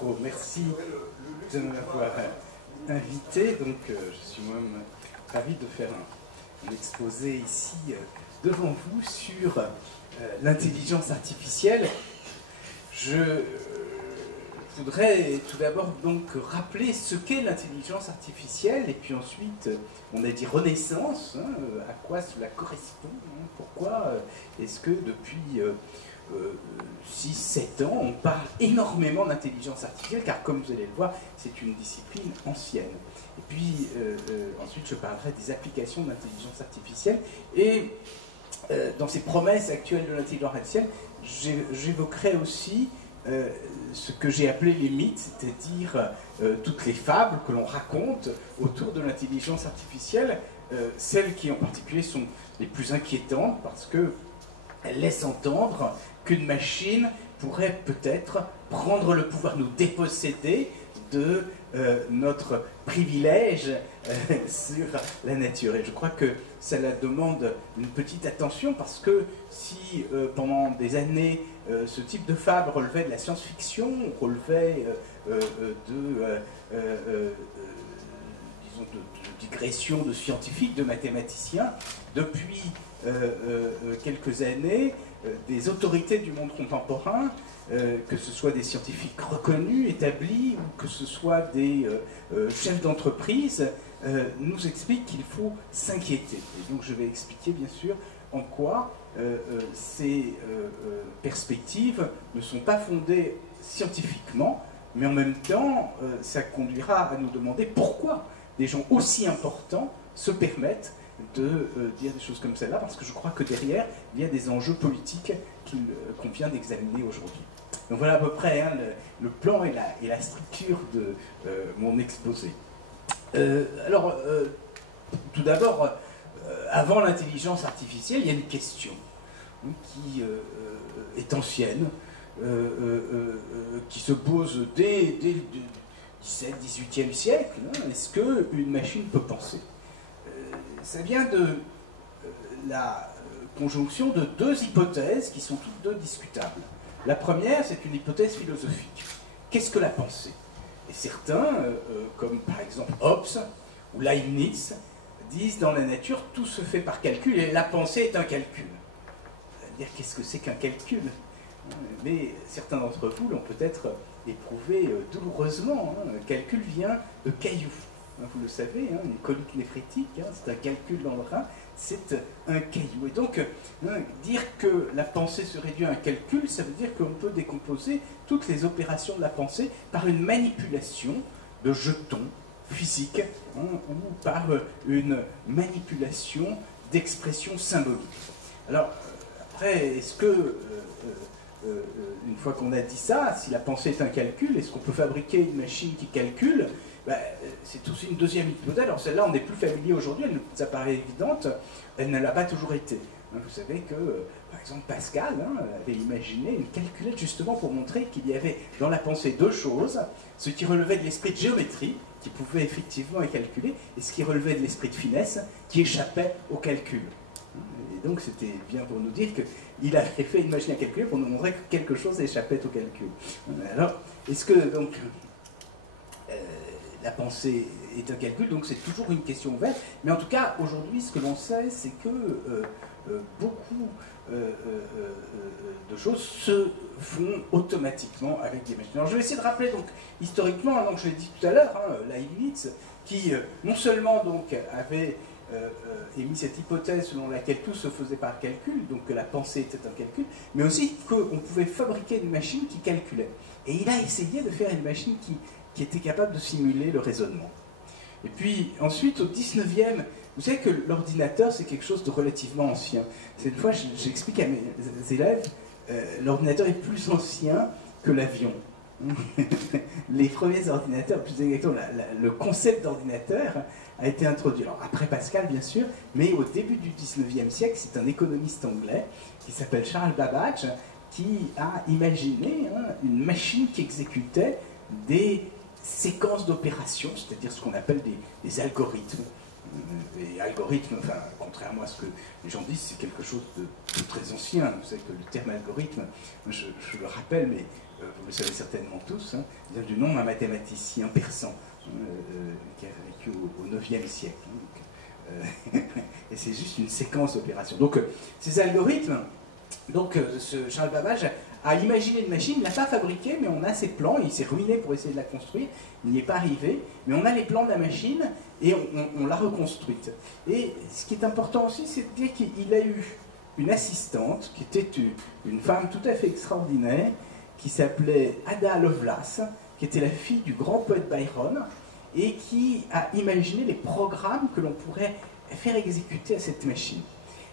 micro. Merci de m'avoir invité. Donc, je suis moi-même ravi de faire un exposé ici devant vous sur l'intelligence artificielle. Je voudrais tout d'abord donc rappeler ce qu'est l'intelligence artificielle et puis ensuite, on a dit renaissance, hein, à quoi cela correspond, hein, pourquoi est-ce que depuis 6-7 ans, on parle énormément d'intelligence artificielle, car comme vous allez le voir, c'est une discipline ancienne. Et puis ensuite, je parlerai des applications de l'intelligence artificielle. Et dans ces promesses actuelles de l'intelligence artificielle, j'évoquerai aussi ce que j'ai appelé les mythes, c'est-à-dire toutes les fables que l'on raconte autour de l'intelligence artificielle, celles qui en particulier sont les plus inquiétantes, parce qu'elles laissent entendre qu'une machine pourrait peut-être prendre le pouvoir, nous déposséder de notre privilège sur la nature. Et je crois que cela demande une petite attention, parce que si pendant des années ce type de fable relevait de la science-fiction, relevait disons de digressions de scientifiques, de mathématiciens, depuis quelques années, des autorités du monde contemporain, que ce soit des scientifiques reconnus, établis, ou que ce soit des chefs d'entreprise, nous expliquent qu'il faut s'inquiéter. Et donc je vais expliquer bien sûr en quoi ces perspectives ne sont pas fondées scientifiquement, mais en même temps, ça conduira à nous demander pourquoi des gens aussi importants se permettent de dire des choses comme celle-là, parce que je crois que derrière, il y a des enjeux politiques qu'on vient d'examiner aujourd'hui. Donc voilà à peu près hein, le plan et la structure de mon exposé. Alors, tout d'abord, avant l'intelligence artificielle, il y a une question qui est ancienne, qui se pose dès le 17-18e siècle. Hein, est-ce qu'une machine peut penser? Ça vient de la conjonction de deux hypothèses qui sont toutes deux discutables. La première, c'est une hypothèse philosophique. Qu'est-ce que la pensée? Et certains, comme par exemple Hobbes ou Leibniz, disent dans la nature, tout se fait par calcul et la pensée est un calcul. C'est-à-dire, qu'est-ce que c'est qu'un calcul? Mais certains d'entre vous l'ont peut-être éprouvé douloureusement. Hein. Le calcul vient de cailloux. Vous le savez, hein, une colique néphritique, hein, c'est un calcul dans le rein, c'est un caillou. Et donc, dire que la pensée se réduit à un calcul, ça veut dire qu'on peut décomposer toutes les opérations de la pensée par une manipulation de jetons physiques, hein, ou par une manipulation d'expressions symboliques. Alors, après, est-ce que, une fois qu'on a dit ça, si la pensée est un calcul, est-ce qu'on peut fabriquer une machine qui calcule? Ben, c'est aussi une deuxième hypothèse. Alors celle-là, on n'est plus familier aujourd'hui, elle nous apparaît évidente, elle ne l'a pas toujours été. Vous savez que, par exemple, Pascal avait imaginé une calculette justement pour montrer qu'il y avait dans la pensée deux choses, ce qui relevait de l'esprit de géométrie, qui pouvait effectivement être calculé, et ce qui relevait de l'esprit de finesse, qui échappait au calcul. Et donc c'était bien pour nous dire qu'il avait fait une machine à calculer pour nous montrer que quelque chose échappait au calcul. Alors, est-ce que donc la pensée est un calcul, donc c'est toujours une question ouverte, mais en tout cas aujourd'hui ce que l'on sait, c'est que beaucoup de choses se font automatiquement avec des machines. Alors je vais essayer de rappeler donc historiquement, donc je l'ai dit tout à l'heure, hein, Leibniz, qui non seulement donc avait émis cette hypothèse selon laquelle tout se faisait par calcul, donc que la pensée était un calcul, mais aussi qu'on pouvait fabriquer une machine qui calculait. Et il a essayé de faire une machine qui était capable de simuler le raisonnement. Et puis ensuite, au 19e, vous savez que l'ordinateur, c'est quelque chose de relativement ancien. Cette fois, j'explique à mes élèves, l'ordinateur est plus ancien que l'avion. Les premiers ordinateurs, plus exactement, le concept d'ordinateur a été introduit, alors après Pascal bien sûr, mais au début du 19e siècle, c'est un économiste anglais qui s'appelle Charles Babbage qui a imaginé une machine qui exécutait des séquences d'opérations, c'est-à-dire ce qu'on appelle des algorithmes. Et algorithme, enfin, contrairement à ce que les gens disent, c'est quelque chose de très ancien. Vous savez que le terme algorithme, je le rappelle, mais vous le savez certainement tous, hein, vient du nom d'un mathématicien persan qui a vécu au IXe siècle. Et c'est juste une séquence d'opérations. Donc ces algorithmes, ce Charles Babbage a imaginé une machine, il ne l'a pas fabriquée, mais on a ses plans, il s'est ruiné pour essayer de la construire, il n'y est pas arrivé, mais on a les plans de la machine et on l'a reconstruite. Et ce qui est important aussi, c'est de dire qu'il a eu une assistante qui était une femme tout à fait extraordinaire, qui s'appelait Ada Lovelace, qui était la fille du grand poète Byron, et qui a imaginé les programmes que l'on pourrait faire exécuter à cette machine.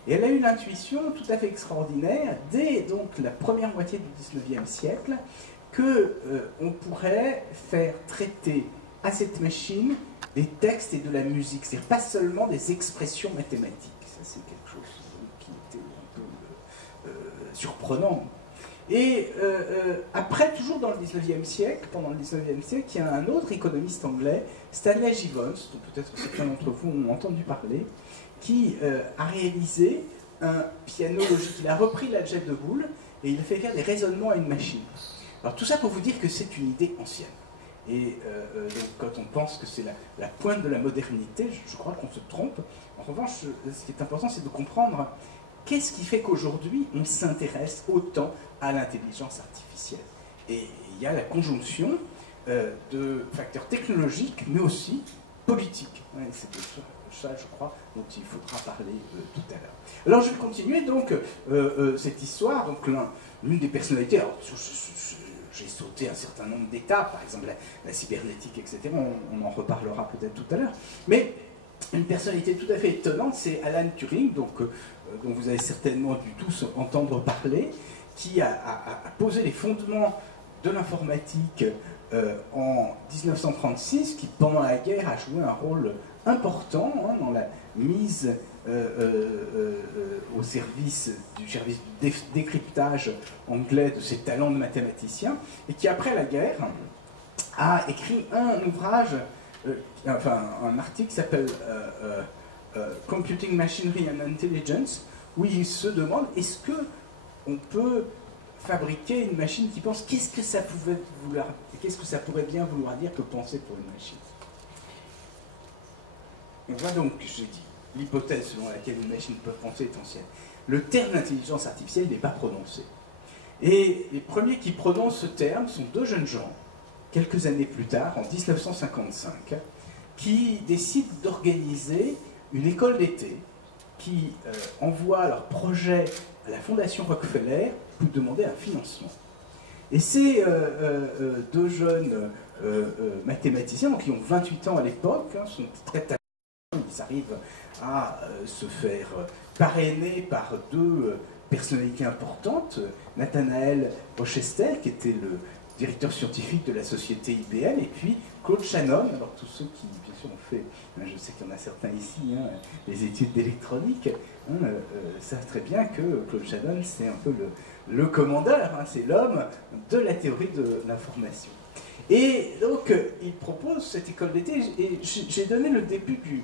Et elle a eu l'intuition tout à fait extraordinaire, dès donc la première moitié du XIXe siècle, qu'on pourrait faire traiter à cette machine des textes et de la musique, c'est-à-dire pas seulement des expressions mathématiques. Ça, c'est quelque chose qui était un peu surprenant. Et après, toujours dans le XIXe siècle, pendant le XIXe siècle, il y a un autre économiste anglais, Stanley Gibbons, dont peut-être certains d'entre vous ont entendu parler, qui a réalisé un piano logique. Il a repris l'algèbre de Boole et il a fait faire des raisonnements à une machine. Alors tout ça pour vous dire que c'est une idée ancienne. Et donc quand on pense que c'est la pointe de la modernité, je crois qu'on se trompe. En revanche, ce qui est important, c'est de comprendre qu'est-ce qui fait qu'aujourd'hui on s'intéresse autant à l'intelligence artificielle. Et il y a la conjonction de facteurs technologiques, mais aussi politiques. Ouais, c'est ça, je crois, dont il faudra parler tout à l'heure. Alors je vais continuer donc cette histoire. Donc l'une des personnalités, alors j'ai sauté un certain nombre d'étapes, par exemple la cybernétique, etc. On en reparlera peut-être tout à l'heure. Mais une personnalité tout à fait étonnante, c'est Alan Turing, dont vous avez certainement dû tous entendre parler, qui a posé les fondements de l'informatique en 1936, qui pendant la guerre a joué un rôle important dans la mise au service du décryptage anglais de ses talents de mathématicien, et qui après la guerre a écrit un ouvrage, un article qui s'appelle Computing Machinery and Intelligence, où il se demande est-ce qu'on peut fabriquer une machine qui pense, qu'est-ce que ça pourrait bien vouloir dire que penser pour une machine. On voit donc, j'ai dit, l'hypothèse selon laquelle une machine peut penser est ancienne. Le terme d'intelligence artificielle n'est pas prononcé. Et les premiers qui prononcent ce terme sont deux jeunes gens, quelques années plus tard, en 1955, qui décident d'organiser une école d'été, qui envoie leur projet à la Fondation Rockefeller pour demander un financement. Et ces deux jeunes mathématiciens, donc qui ont 28 ans à l'époque, sont très talentueux. Ils arrivent à se faire parrainer par deux personnalités importantes, Nathanael Rochester, qui était le directeur scientifique de la société IBM, et puis Claude Shannon. Alors tous ceux qui, bien sûr, ont fait, je sais qu'il y en a certains ici, les études d'électronique, savent très bien que Claude Shannon, c'est un peu le commandeur, c'est l'homme de la théorie de l'information. Et donc, il propose cette école d'été, et j'ai donné le début du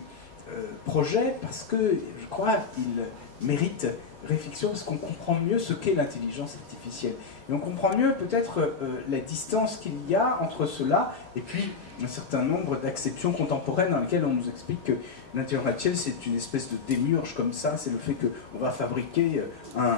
projet parce que je crois qu'il mérite réflexion, parce qu'on comprend mieux ce qu'est l'intelligence artificielle. Et on comprend mieux peut-être la distance qu'il y a entre cela et puis un certain nombre d'acceptions contemporaines dans lesquelles on nous explique que l'intelligence artificielle c'est une espèce de démiurge comme ça, c'est le fait qu'on va fabriquer un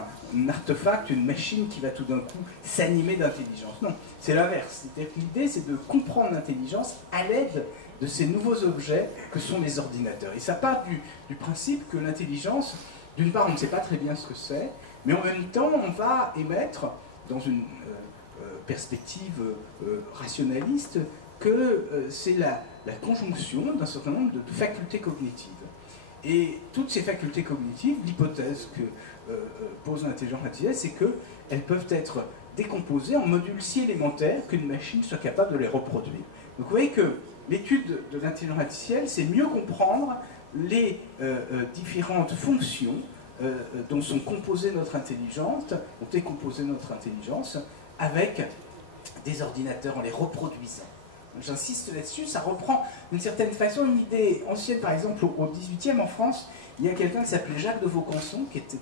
artefact, une machine qui va tout d'un coup s'animer d'intelligence. Non, c'est l'inverse. L'idée c'est de comprendre l'intelligence à l'aide de ces nouveaux objets que sont les ordinateurs. Et ça part du principe que l'intelligence, d'une part on ne sait pas très bien ce que c'est, mais en même temps on va émettre dans une perspective rationaliste que c'est la conjonction d'un certain nombre de facultés cognitives. Et toutes ces facultés cognitives, l'hypothèse que pose l'intelligence artificielle, c'est qu'elles peuvent être décomposées en modules si élémentaires qu'une machine soit capable de les reproduire. Donc vous voyez que l'étude de l'intelligence artificielle, c'est mieux comprendre les différentes fonctions dont sont composées notre intelligence, dont est composée notre intelligence, avec des ordinateurs en les reproduisant. J'insiste là-dessus, ça reprend d'une certaine façon une idée ancienne. Par exemple, au XVIIIe en France, il y a quelqu'un qui s'appelait Jacques de Vaucanson, qui était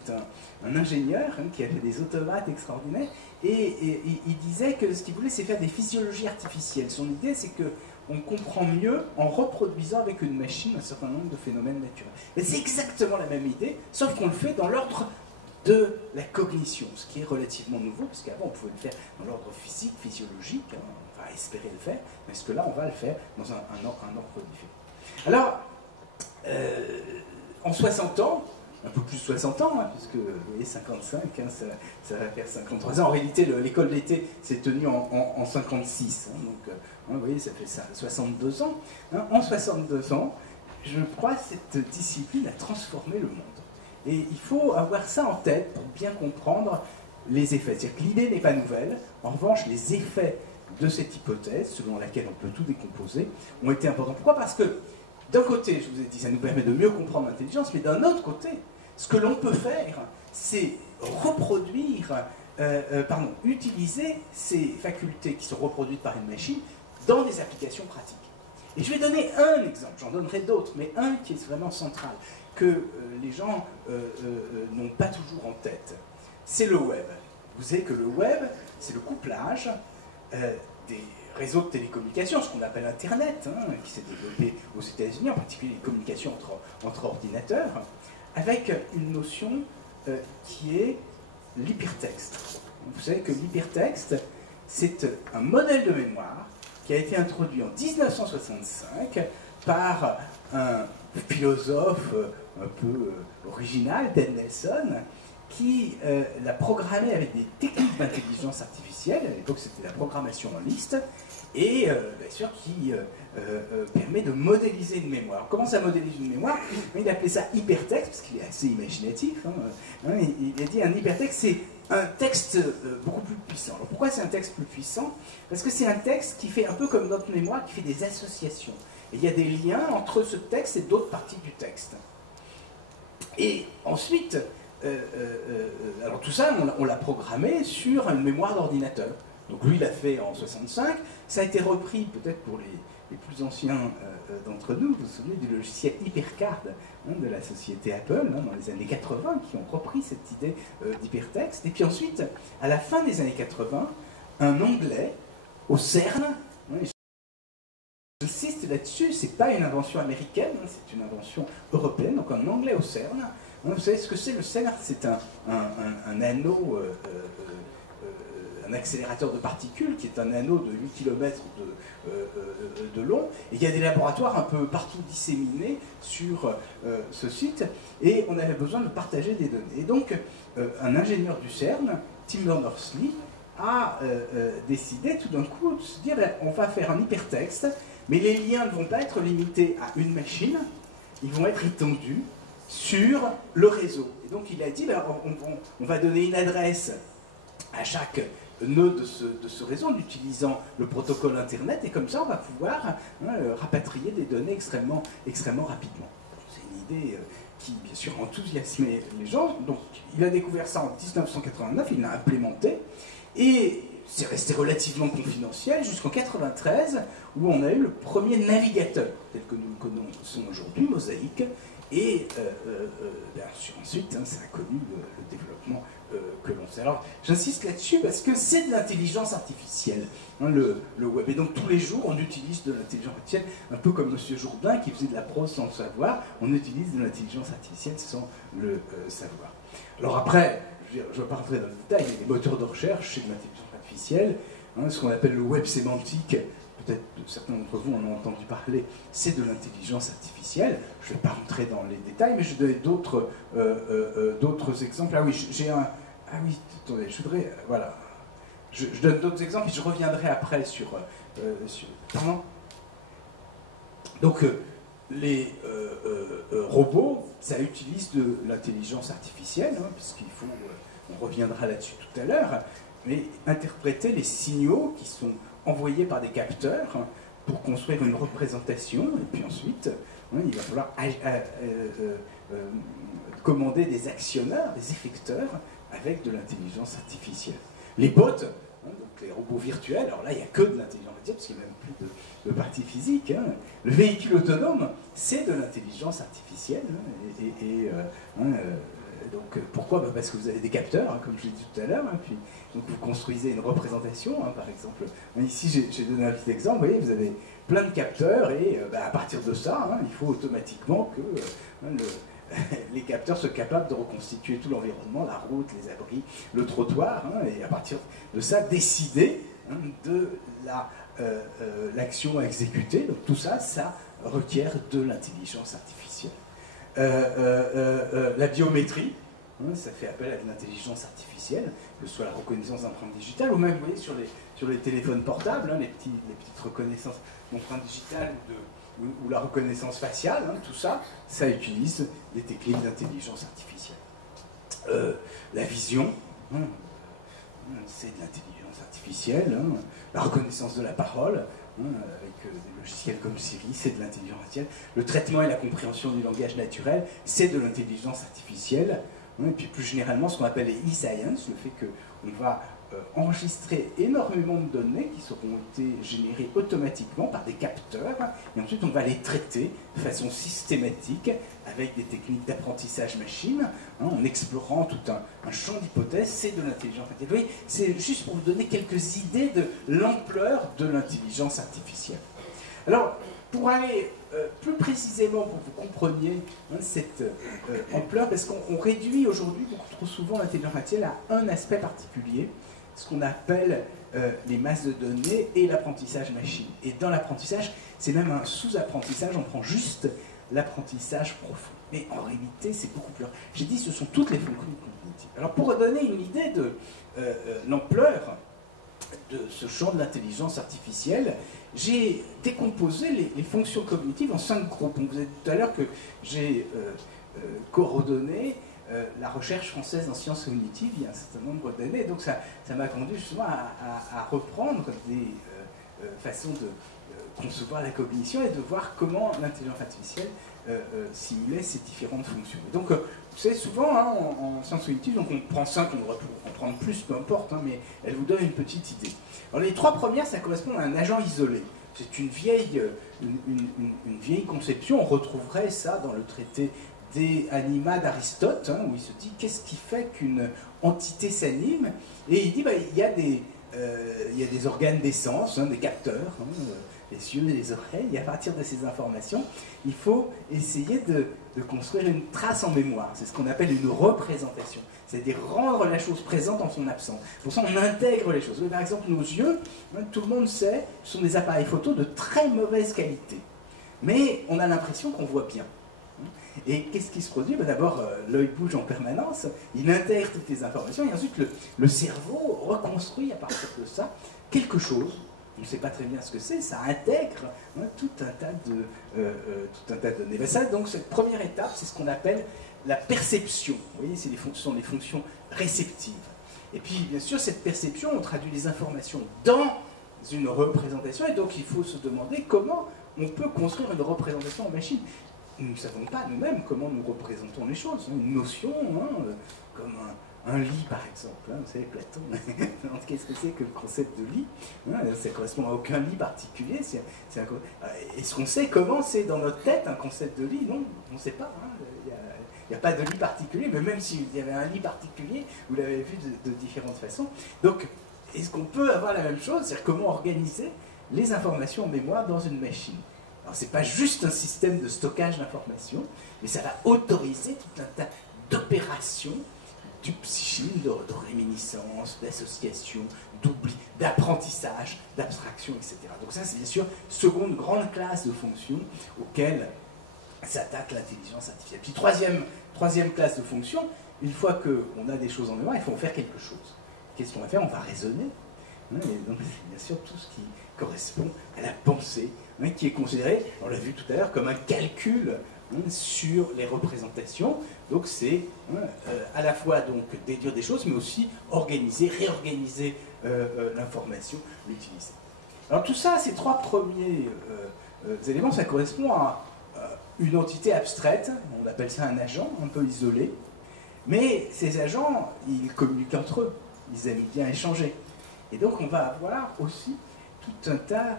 un ingénieur, qui avait des automates extraordinaires, et il disait que ce qu'il voulait, c'est faire des physiologies artificielles. Son idée, c'est qu'on comprend mieux en reproduisant avec une machine un certain nombre de phénomènes naturels. Et c'est exactement la même idée, sauf qu'on le fait dans l'ordre de la cognition, ce qui est relativement nouveau, parce qu'avant on pouvait le faire dans l'ordre physique, physiologique, on va espérer le faire, mais ce que là on va le faire dans un ordre différent. Alors, en 60 ans, un peu plus de 60 ans, puisque vous voyez 55, ça va faire 53 ans. En réalité, l'école d'été s'est tenue en 56, donc vous voyez, ça fait ça, 62 ans. En 62 ans, je crois que cette discipline a transformé le monde. Et il faut avoir ça en tête pour bien comprendre les effets. C'est-à-dire que l'idée n'est pas nouvelle, en revanche, les effets de cette hypothèse, selon laquelle on peut tout décomposer, ont été importants. Pourquoi? Parce que, d'un côté, je vous ai dit, ça nous permet de mieux comprendre l'intelligence, mais d'un autre côté, ce que l'on peut faire, c'est utiliser ces facultés qui sont reproduites par une machine dans des applications pratiques. Et je vais donner un exemple, j'en donnerai d'autres, mais un qui est vraiment central, que les gens n'ont pas toujours en tête. C'est le web. Vous savez que le web, c'est le couplage des réseaux de télécommunications, ce qu'on appelle Internet, qui s'est développé aux États-Unis, en particulier les communications entre ordinateurs, avec une notion qui est l'hypertexte. Vous savez que l'hypertexte, c'est un modèle de mémoire qui a été introduit en 1965 par un philosophe un peu original, Dan Nelson, qui l'a programmé avec des techniques d'intelligence artificielle. À l'époque, c'était la programmation en liste, et bien sûr qui permet de modéliser une mémoire. Alors, comment ça modélise une mémoire? Il appelait ça hypertexte, parce qu'il est assez imaginatif. Il a dit un hypertexte, c'est un texte beaucoup plus puissant. Alors, pourquoi c'est un texte plus puissant? Parce que c'est un texte qui fait un peu comme notre mémoire, qui fait des associations. Et il y a des liens entre ce texte et d'autres parties du texte. Et ensuite, alors tout ça, on l'a programmé sur une mémoire d'ordinateur. Donc lui, il l'a fait en 65. Ça a été repris, peut-être pour les plus anciens d'entre nous, vous vous souvenez du logiciel HyperCard de la société Apple, dans les années 80, qui ont repris cette idée d'hypertexte. Et puis ensuite, à la fin des années 80, un Anglais au CERN, j'insiste là-dessus, c'est pas une invention américaine, c'est une invention européenne, donc un Anglais au CERN. Vous savez ce que c'est le CERN? C'est un anneau, un accélérateur de particules qui est un anneau de 8 km de long, et il y a des laboratoires un peu partout disséminés sur ce site, et on avait besoin de partager des données. Et donc, un ingénieur du CERN, Tim Berners-Lee, a décidé tout d'un coup de se dire, on va faire un hypertexte, mais les liens ne vont pas être limités à une machine, ils vont être étendus sur le réseau. Et donc il a dit, on va donner une adresse à chaque nœud de ce réseau en utilisant le protocole Internet, et comme ça on va pouvoir rapatrier des données extrêmement rapidement. C'est une idée qui bien sûr enthousiasmait les gens. Donc il a découvert ça en 1989, il l'a implémenté, et c'est resté relativement confidentiel jusqu'en 1993, où on a eu le premier navigateur tel que nous le connaissons aujourd'hui, Mosaic. Et bien sûr, ensuite, ça a connu le développement que l'on sait. Alors, j'insiste là-dessus parce que c'est de l'intelligence artificielle, le web. Et donc, tous les jours, on utilise de l'intelligence artificielle, un peu comme M. Jourdain qui faisait de la prose sans le savoir. On utilise de l'intelligence artificielle sans le savoir. Alors après, je ne vais pas rentrer dans le détail, il y a des moteurs de recherche, c'est de l'intelligence artificielle, ce qu'on appelle le web sémantique. Peut-être certains d'entre vous en ont entendu parler, c'est de l'intelligence artificielle. Je ne vais pas rentrer dans les détails, mais je vais donner d'autres exemples. Ah oui, j'ai un... Ah oui, attendez, je voudrais... Voilà. Je donne d'autres exemples et je reviendrai après sur... Pardon. Donc, les robots, ça utilise de l'intelligence artificielle, puisqu'il faut... on reviendra là-dessus tout à l'heure, mais interpréter les signaux qui sont envoyés par des capteurs pour construire une représentation, et puis ensuite, il va falloir commander des actionneurs, des effecteurs, avec de l'intelligence artificielle. Les bots, donc les robots virtuels, alors là, il n'y a que de l'intelligence artificielle, parce qu'il n'y a même plus de partie physique. Hein. Le véhicule autonome, c'est de l'intelligence artificielle. Donc pourquoi? Parce que vous avez des capteurs, hein, comme je l'ai dit tout à l'heure, hein, puis donc vous construisez une représentation, hein, par exemple. Ici, j'ai donné un petit exemple, vous voyez, vous avez plein de capteurs, et à partir de ça, hein, il faut automatiquement que les capteurs soient capables de reconstituer tout l'environnement, la route, les abris, le trottoir, hein, et à partir de ça, décider, hein, de l'action à exécuter. Donc tout ça, ça requiert de l'intelligence artificielle. La biométrie, hein, ça fait appel à de l'intelligence artificielle, que ce soit la reconnaissance d'empreintes digitales, ou même, vous voyez, sur les téléphones portables, hein, les petites reconnaissances d'empreintes digitales ou la reconnaissance faciale, hein, tout ça, ça utilise des techniques d'intelligence artificielle. La vision, hein, c'est de l'intelligence artificielle, hein, la reconnaissance de la parole, hein, avec des logiciels comme Siri, c'est de l'intelligence artificielle. Le traitement et la compréhension du langage naturel, c'est de l'intelligence artificielle. Hein, et puis plus généralement, ce qu'on appelle les e-science, le fait qu'on va enregistrer énormément de données qui seront été générées automatiquement par des capteurs, et ensuite on va les traiter de façon systématique avec des techniques d'apprentissage machine, hein, en explorant tout un champ d'hypothèses. C'est de l'intelligence artificielle. Vous voyez, c'est juste pour vous donner quelques idées de l'ampleur de l'intelligence artificielle. Alors, pour aller plus précisément, pour que vous compreniez, hein, cette ampleur, parce qu'on réduit aujourd'hui beaucoup trop souvent l'intelligence artificielle à un aspect particulier, ce qu'on appelle les masses de données et l'apprentissage machine. Et dans l'apprentissage, c'est même un sous-apprentissage, on prend juste l'apprentissage profond. Mais en réalité, c'est beaucoup plus... J'ai dit, ce sont toutes les fonctions cognitives. Alors pour donner une idée de l'ampleur de ce champ de l'intelligence artificielle, j'ai décomposé les fonctions cognitives en 5 groupes. Donc, vous avez dit tout à l'heure que j'ai coordonné la recherche française en sciences cognitives il y a un certain nombre d'années. Donc ça m'a conduit justement à reprendre des façons de concevoir la cognition et de voir comment l'intelligence artificielle simulait ces différentes fonctions. Et donc, vous savez, souvent, hein, en sciences cognitives, donc on prend 5, on devrait en prendre plus, peu importe, hein, mais elle vous donne une petite idée. Alors les 3 premières, ça correspond à un agent isolé. C'est une vieille conception, on retrouverait ça dans le traité des Anima d'Aristote, hein, où il se dit qu'est-ce qui fait qu'une entité s'anime, et il dit il y a des organes d'essence, hein, des capteurs, hein, les yeux et les oreilles, et à partir de ces informations, il faut essayer de construire une trace en mémoire. C'est ce qu'on appelle une représentation, c'est-à-dire rendre la chose présente en son absence. Pour ça, on intègre les choses. Par exemple, nos yeux, hein, tout le monde sait, ce sont des appareils photo de très mauvaise qualité, mais on a l'impression qu'on voit bien. Et qu'est-ce qui se produit? D'abord, l'œil bouge en permanence, il intègre toutes les informations, et ensuite le cerveau reconstruit à partir de ça quelque chose. On ne sait pas très bien ce que c'est, ça intègre, hein, tout un tas de données. Ben ça, donc, cette première étape, c'est ce qu'on appelle la perception. Vous voyez, ce sont les fonctions réceptives. Et puis, bien sûr, cette perception, on traduit les informations dans une représentation, et donc il faut se demander comment on peut construire une représentation en machine. Nous ne savons pas nous-mêmes comment nous représentons les choses. Une notion, hein, comme un lit par exemple. Hein, vous savez, Platon, qu'est-ce que c'est que le concept de lit? Hein, ça ne correspond à aucun lit particulier. Est-ce qu'on sait comment c'est dans notre tête un concept de lit? Non, on ne sait pas. Hein, il n'y a pas de lit particulier, mais même s'il y avait un lit particulier, vous l'avez vu de différentes façons. Donc, est-ce qu'on peut avoir la même chose? C'est-à-dire comment organiser les informations en mémoire dans une machine? Alors, ce n'est pas juste un système de stockage d'informations, mais ça va autoriser tout un tas d'opérations du psychisme, de réminiscence, d'association, d'oubli, d'apprentissage, d'abstraction, etc. Donc ça, c'est bien sûr seconde grande classe de fonctions auxquelles s'attaque l'intelligence artificielle. Puis troisième classe de fonctions, une fois qu'on a des choses en mémoire, il faut en faire quelque chose. Qu'est-ce qu'on va faire? On va raisonner. Et donc, c'est bien sûr tout ce qui correspond à la pensée, hein, qui est considéré, on l'a vu tout à l'heure, comme un calcul, hein, sur les représentations. Donc c'est, hein, à la fois donc déduire des choses, mais aussi organiser, réorganiser l'information, l'utiliser. Alors tout ça, ces 3 premiers éléments, ça correspond à une entité abstraite, on appelle ça un agent, un peu isolé, mais ces agents, ils communiquent entre eux, ils aiment bien échanger. Et donc on va avoir aussi tout un tas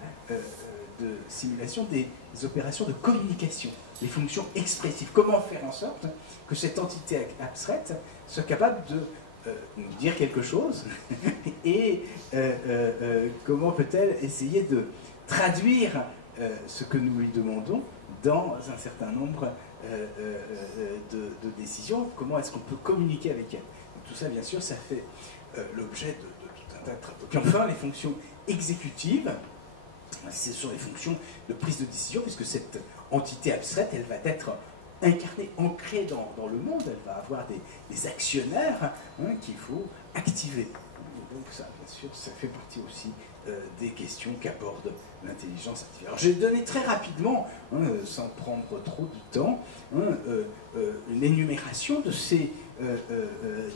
de simulation des opérations de communication, les fonctions expressives. Comment faire en sorte que cette entité abstraite soit capable de nous dire quelque chose et comment peut-elle essayer de traduire ce que nous lui demandons dans un certain nombre de décisions, comment est-ce qu'on peut communiquer avec elle. Donc, tout ça, bien sûr, ça fait l'objet de tout un tas de travaux. Puis enfin, les fonctions exécutives, ce sont les fonctions de prise de décision, puisque cette entité abstraite, elle va être incarnée, ancrée dans le monde, elle va avoir des actionnaires qu'il faut activer. Et donc ça, bien sûr, ça fait partie aussi des questions qu'aborde l'intelligence artificielle. Alors, je vais donner très rapidement, sans prendre trop de temps, l'énumération de ces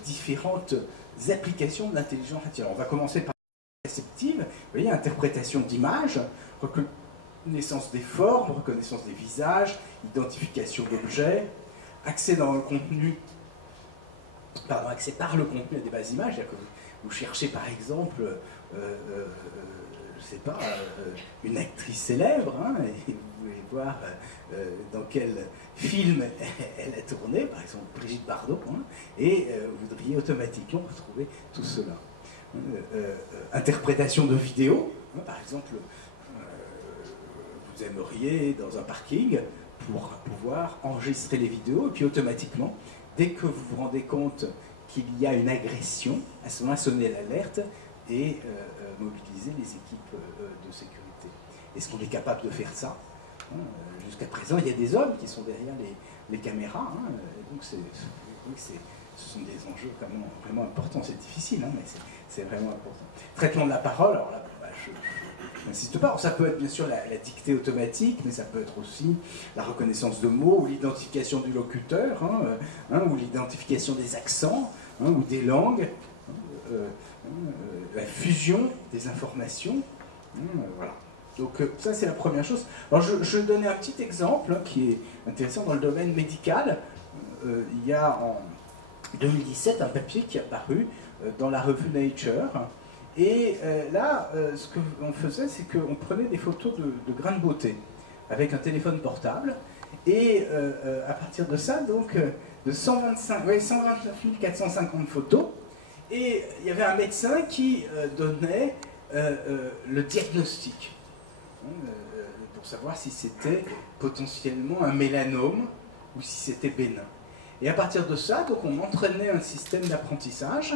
différentes applications de l'intelligence artificielle. Alors, on va commencer par la réceptive, vous voyez, interprétation d'images, reconnaissance des formes, reconnaissance des visages, identification d'objets, accès dans le contenu, accès par le contenu à des bases d'images, c'est-à-dire que vous cherchez par exemple, je sais pas, une actrice célèbre, et vous voulez voir dans quel film elle a tourné, par exemple Brigitte Bardot, et vous voudriez automatiquement retrouver tout cela. Interprétation de vidéos, par exemple, vous aimeriez dans un parking pour pouvoir enregistrer les vidéos, et puis automatiquement, dès que vous vous rendez compte qu'il y a une agression, à ce moment-là, sonner l'alerte et mobiliser les équipes de sécurité. Est-ce qu'on est capable de faire ça? Jusqu'à présent, il y a des hommes qui sont derrière les caméras, donc ce sont des enjeux vraiment importants. C'est difficile, mais c'est vraiment important. Traitement de la parole, alors là, je n'insiste pas. Ça peut être bien sûr la dictée automatique, mais ça peut être aussi la reconnaissance de mots, ou l'identification du locuteur, ou l'identification des accents, ou des langues, la fusion des informations. Voilà. Donc ça, c'est la première chose. Alors je vais donner un petit exemple qui est intéressant dans le domaine médical. Il y a en 2017 un papier qui est apparu dans la revue Nature. Et là, ce qu'on faisait, c'est qu'on prenait des photos de grains de beauté avec un téléphone portable. Et à partir de ça, donc, de 129 450 photos. Et il y avait un médecin qui donnait le diagnostic pour savoir si c'était potentiellement un mélanome ou si c'était bénin. Et à partir de ça, donc, on entraînait un système d'apprentissage.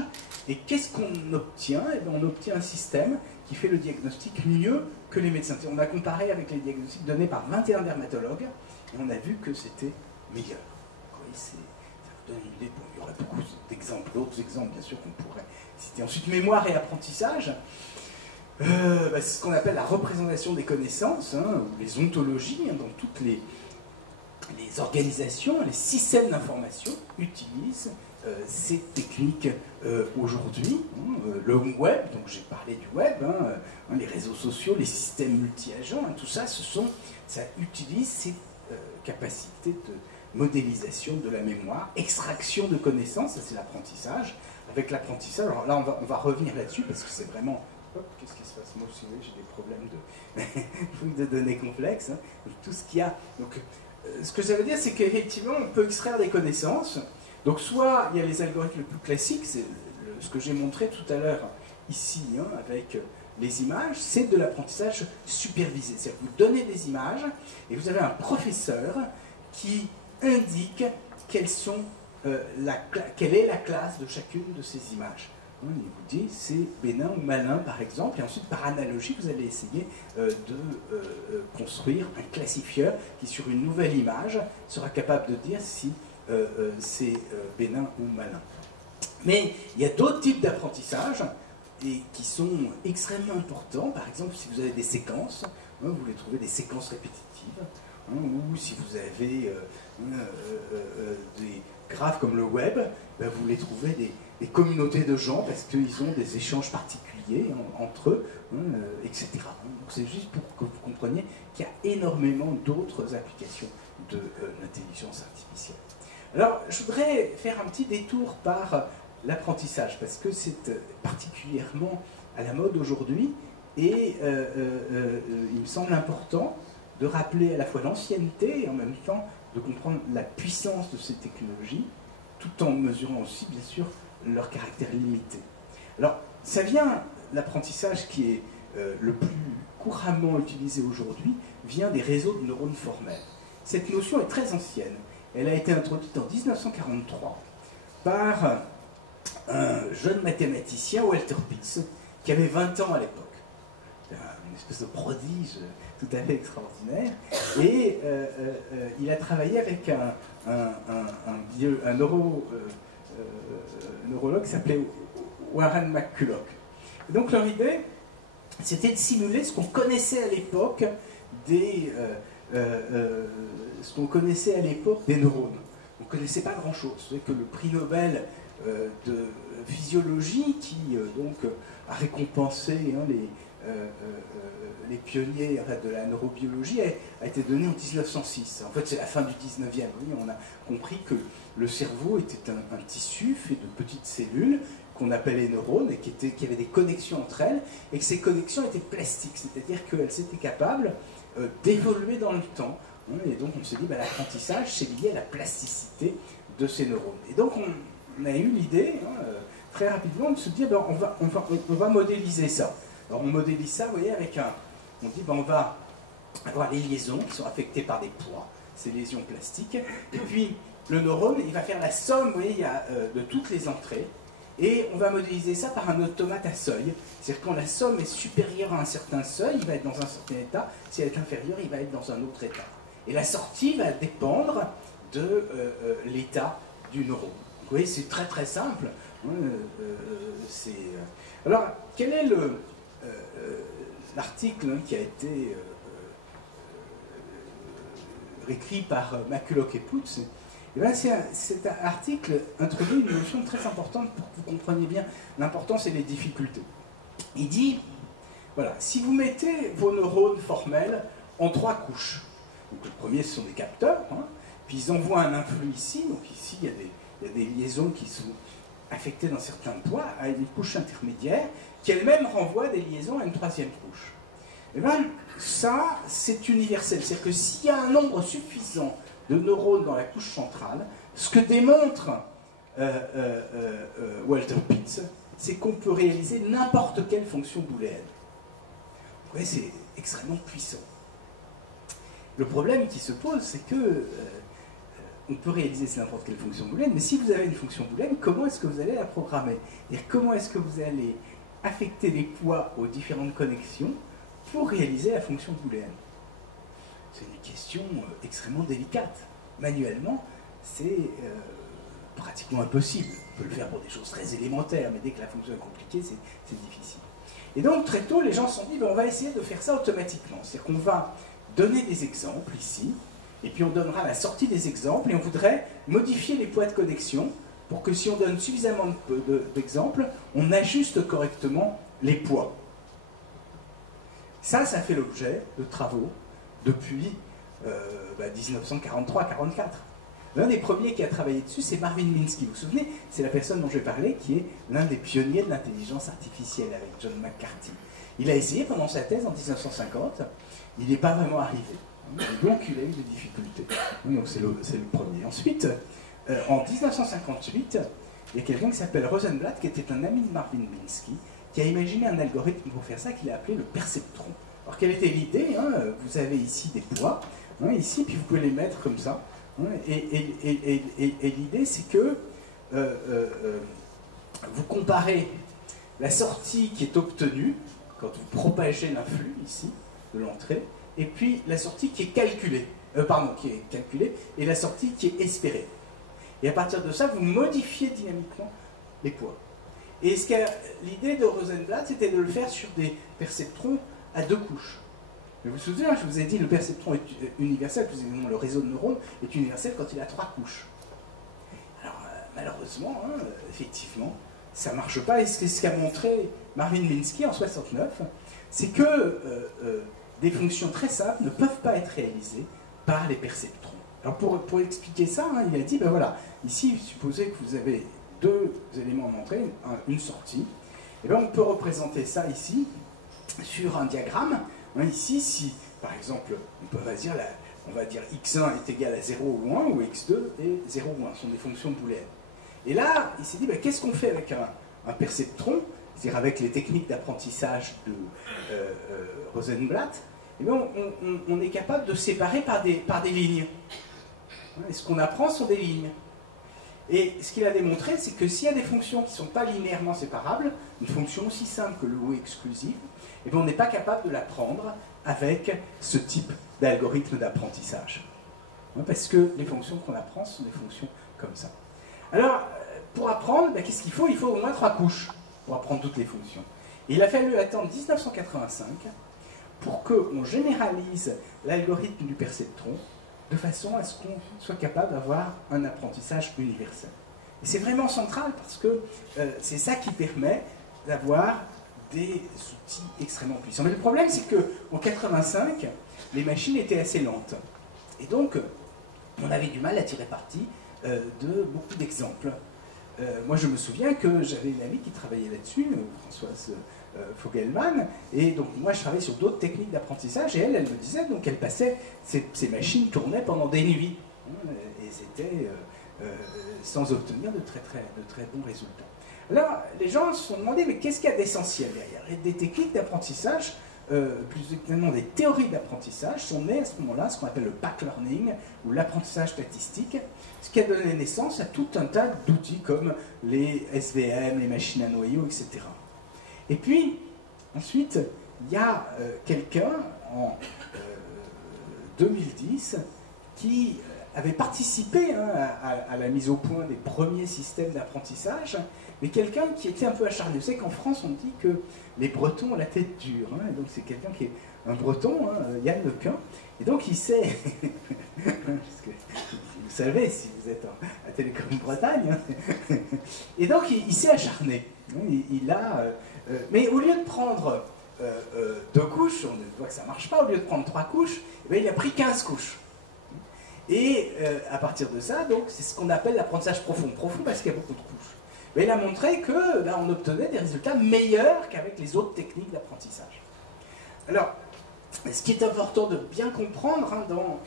Et qu'est-ce qu'on obtient? Eh bien, on obtient un système qui fait le diagnostic mieux que les médecins. On a comparé avec les diagnostics donnés par 21 dermatologues et on a vu que c'était meilleur. Ça vous donne une idée. Bon, il y aurait beaucoup d'exemples, d'autres exemples bien sûr qu'on pourrait citer. Ensuite, mémoire et apprentissage. C'est ce qu'on appelle la représentation des connaissances, ou les ontologies, dans toutes les organisations, les systèmes d'information utilisent ces techniques aujourd'hui. Le web, donc j'ai parlé du web, les réseaux sociaux, les systèmes multi-agents, tout ça, ça utilise ces capacités de modélisation de la mémoire, extraction de connaissances, ça c'est l'apprentissage. Avec l'apprentissage, alors là on va revenir là-dessus parce que c'est vraiment... Qu'est-ce qui se passe? Moi aussi, j'ai des problèmes de fouilles de données complexes. Tout ce qu'il y a. Donc, ce que ça veut dire, c'est qu'effectivement, on peut extraire des connaissances. Donc, soit il y a les algorithmes les plus classiques, c'est ce que j'ai montré tout à l'heure ici, avec les images, c'est de l'apprentissage supervisé. C'est-à-dire que vous donnez des images et vous avez un professeur qui indique quelle est la classe de chacune de ces images. Il vous dit c'est bénin ou malin par exemple, et ensuite par analogie vous allez essayer de construire un classifieur qui sur une nouvelle image sera capable de dire si c'est bénin ou malin. Mais il y a d'autres types d'apprentissage qui sont extrêmement importants. Par exemple, si vous avez des séquences, vous voulez trouver des séquences répétitives, ou si vous avez des graphes comme le web, vous voulez trouver des communautés de gens parce qu'ils ont des échanges particuliers entre eux, etc. Donc c'est juste pour que vous compreniez qu'il y a énormément d'autres applications de l'intelligence artificielle. Alors, je voudrais faire un petit détour par l'apprentissage parce que c'est particulièrement à la mode aujourd'hui Et il me semble important de rappeler à la fois l'ancienneté et en même temps de comprendre la puissance de ces technologies, tout en mesurant aussi, bien sûr, leur caractère limité. Alors, ça vient, l'apprentissage qui est le plus couramment utilisé aujourd'hui, vient des réseaux de neurones formels. Cette notion est très ancienne. Elle a été introduite en 1943 par un jeune mathématicien, Walter Pitts, qui avait 20 ans à l'époque. Une espèce de prodige tout à fait extraordinaire. Et il a travaillé avec un neurologue qui s'appelait Warren McCulloch. Et donc leur idée, c'était de simuler ce qu'on connaissait à l'époque des neurones. On ne connaissait pas grand-chose. C'est que le prix Nobel de physiologie, qui donc a récompensé les pionniers de la neurobiologie, a été donné en 1906. En fait, c'est la fin du 19e. Oui, on a compris que le cerveau était un tissu fait de petites cellules qu'on appelle les neurones, et qui avaient des connexions entre elles, et que ces connexions étaient plastiques, c'est-à-dire qu'elles étaient capables d'évoluer dans le temps. Et donc on se dit, l'apprentissage, c'est lié à la plasticité de ces neurones. Et donc on a eu l'idée, très rapidement, de se dire, on va modéliser ça. Alors on modélise ça, vous voyez, avec on dit, on va avoir les liaisons qui sont affectées par des poids, ces lésions plastiques, et puis le neurone, il va faire la somme, vous voyez, de toutes les entrées, et on va modéliser ça par un automate à seuil. C'est-à-dire quand la somme est supérieure à un certain seuil, il va être dans un certain état. Si elle est inférieure, il va être dans un autre état. Et la sortie va dépendre de l'état du neurone. Vous voyez, c'est très très simple. Alors, quel est l'article qui a été écrit par McCulloch et Pitts? Cet article introduit une notion très importante pour que vous compreniez bien l'importance et les difficultés. Il dit, voilà, si vous mettez vos neurones formels en 3 couches, donc le premier ce sont des capteurs, puis ils envoient un influx ici, donc ici il y a des liaisons qui sont affectées dans certains poids à une couche intermédiaire, qui elle-même renvoie des liaisons à une 3e couche. Et bien ça c'est universel, c'est-à-dire que s'il y a un nombre suffisant de neurones dans la couche centrale, ce que démontre Walter Pitts, c'est qu'on peut réaliser n'importe quelle fonction booléenne. Vous voyez, c'est extrêmement puissant. Le problème qui se pose, c'est que on peut réaliser n'importe quelle fonction booléenne, mais si vous avez une fonction booléenne, comment est-ce que vous allez la programmer? Et comment est-ce que vous allez affecter les poids aux différentes connexions pour réaliser la fonction booléenne? C'est une question extrêmement délicate. Manuellement, c'est pratiquement impossible. On peut le faire pour des choses très élémentaires, mais dès que la fonction est compliquée, c'est difficile. Et donc, très tôt, les gens se sont dit, on va essayer de faire ça automatiquement. C'est-à-dire qu'on va donner des exemples ici, et puis on donnera la sortie des exemples, et on voudrait modifier les poids de connexion pour que si on donne suffisamment d'exemples, on ajuste correctement les poids. Ça fait l'objet de travaux depuis 1943-44. L'un des premiers qui a travaillé dessus, c'est Marvin Minsky. Vous vous souvenez, c'est la personne dont je vais parler qui est l'un des pionniers de l'intelligence artificielle avec John McCarthy. Il a essayé pendant sa thèse en 1950, il n'est pas vraiment arrivé. Et donc il a eu des difficultés. Donc c'est le premier. Ensuite, en 1958, il y a quelqu'un qui s'appelle Rosenblatt, qui était un ami de Marvin Minsky, qui a imaginé un algorithme pour faire ça qu'il a appelé le perceptron. Alors quelle était l'idée? Vous avez ici des poids, ici, puis vous pouvez les mettre comme ça. Et l'idée, c'est que vous comparez la sortie qui est obtenue quand vous propagez l'influx ici de l'entrée, et puis la sortie qui est calculée, et la sortie qui est espérée. Et à partir de ça, vous modifiez dynamiquement les poids. Et l'idée de Rosenblatt, c'était de le faire sur des perceptrons à 2 couches. Mais vous vous souvenez, je vous ai dit, le perceptron est universel, plus exactement le réseau de neurones est universel quand il a 3 couches. Alors, malheureusement, effectivement, ça ne marche pas. Et ce qu'a montré Marvin Minsky en 1969, c'est que des fonctions très simples ne peuvent pas être réalisées par les perceptrons. Alors, pour expliquer ça, il a dit, ben voilà, ici, supposez que vous avez 2 éléments d'entrée, une sortie, et bien on peut représenter ça ici sur un diagramme. Ici, si par exemple, on va dire x1 est égal à 0 ou 1, ou x2 est 0 ou 1, ce sont des fonctions booléennes. Et là, il s'est dit, qu'est-ce qu'on fait avec un perceptron, c'est-à-dire avec les techniques d'apprentissage de Rosenblatt? Eh bien, on est capable de séparer par des lignes. Et ce qu'on apprend sont des lignes. Et ce qu'il a démontré, c'est que s'il y a des fonctions qui ne sont pas linéairement séparables, une fonction aussi simple que le ou exclusive, eh bien, on n'est pas capable de l'apprendre avec ce type d'algorithme d'apprentissage. Parce que les fonctions qu'on apprend sont des fonctions comme ça. Alors, pour apprendre, qu'est-ce qu'il faut? Il faut au moins 3 couches pour apprendre toutes les fonctions. Et il a fallu attendre 1985 pour qu'on généralise l'algorithme du perceptron de façon à ce qu'on soit capable d'avoir un apprentissage universel. Et c'est vraiment central parce que c'est ça qui permet d'avoir des outils extrêmement puissants. Mais le problème, c'est qu'en 1985, les machines étaient assez lentes. Et donc, on avait du mal à tirer parti de beaucoup d'exemples. Moi, je me souviens que j'avais une amie qui travaillait là-dessus, Françoise Fogelman, et donc moi, je travaillais sur d'autres techniques d'apprentissage, et elle me disait donc qu'elle passait, ces machines tournaient pendant des nuits, et c'était sans obtenir de très bons résultats. Alors, les gens se sont demandé, mais qu'est-ce qu'il y a d'essentiel derrière? Et des techniques d'apprentissage, plus exactement des théories d'apprentissage, sont nées à ce moment-là, ce qu'on appelle le backlearning, ou l'apprentissage statistique, ce qui a donné naissance à tout un tas d'outils comme les SVM, les machines à noyaux, etc. Et puis, ensuite, il y a quelqu'un, en 2010, qui avait participé à la mise au point des premiers systèmes d'apprentissage, mais quelqu'un qui était un peu acharné. Vous savez qu'en France, on dit que les Bretons ont la tête dure, et donc c'est quelqu'un qui est un Breton, Yann Lequin, et donc il sait, parce que vous savez si vous êtes à Télécom Bretagne, et donc il s'est acharné. Mais au lieu de prendre 2 couches, on voit que ça ne marche pas, au lieu de prendre 3 couches, il a pris 15 couches. Et à partir de ça, donc, c'est ce qu'on appelle l'apprentissage profond. Profond parce qu'il y a beaucoup de couches. Mais il a montré qu'on obtenait des résultats meilleurs qu'avec les autres techniques d'apprentissage. Alors, ce qui est important de bien comprendre dans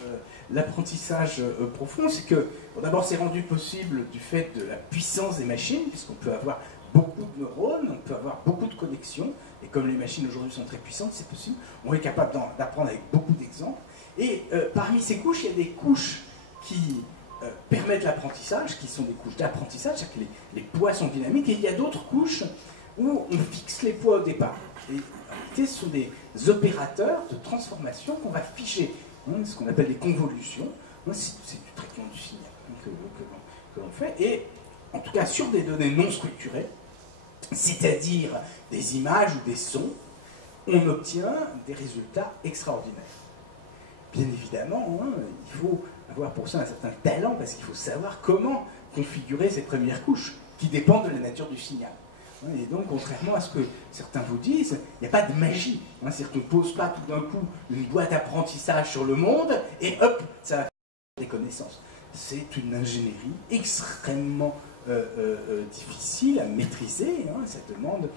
l'apprentissage profond, c'est que, d'abord, c'est rendu possible du fait de la puissance des machines, puisqu'on peut avoir beaucoup de neurones, on peut avoir beaucoup de connexions, et comme les machines aujourd'hui sont très puissantes, c'est possible, on est capable d'apprendre avec beaucoup d'exemples. Et parmi ces couches, il y a des couches qui permettent l'apprentissage, qui sont des couches d'apprentissage, c'est-à-dire que les poids sont dynamiques, et il y a d'autres couches où on fixe les poids au départ. Et en réalité, ce sont des opérateurs de transformation qu'on va figer, ce qu'on appelle des convolutions. C'est du traitement du signal que l'on fait, et en tout cas sur des données non structurées, c'est-à-dire des images ou des sons, on obtient des résultats extraordinaires. Bien évidemment, il faut avoir pour ça un certain talent, parce qu'il faut savoir comment configurer ces premières couches, qui dépendent de la nature du signal. Et donc, contrairement à ce que certains vous disent, il n'y a pas de magie. C'est-à-dire qu'on ne pose pas tout d'un coup une boîte d'apprentissage sur le monde, et hop, ça va faire des connaissances. C'est une ingénierie extrêmement difficile à maîtriser. Ça demande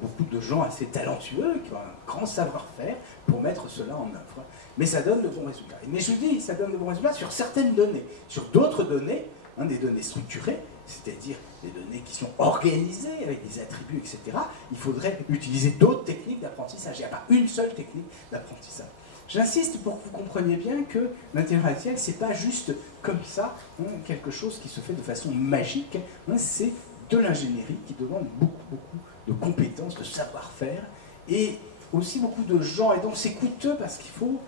beaucoup de gens assez talentueux, qui ont un grand savoir-faire pour mettre cela en œuvre. Mais ça donne de bons résultats. Mais je vous dis, ça donne de bons résultats sur certaines données. Sur d'autres données, des données structurées, c'est-à-dire des données qui sont organisées avec des attributs, etc., il faudrait utiliser d'autres techniques d'apprentissage. Il n'y a pas une seule technique d'apprentissage. J'insiste pour que vous compreniez bien que l'intelligence artificielle, ce n'est pas juste comme ça, quelque chose qui se fait de façon magique. C'est de l'ingénierie qui demande beaucoup de compétences, de savoir-faire, et aussi beaucoup de gens. Et donc c'est coûteux parce qu'il faut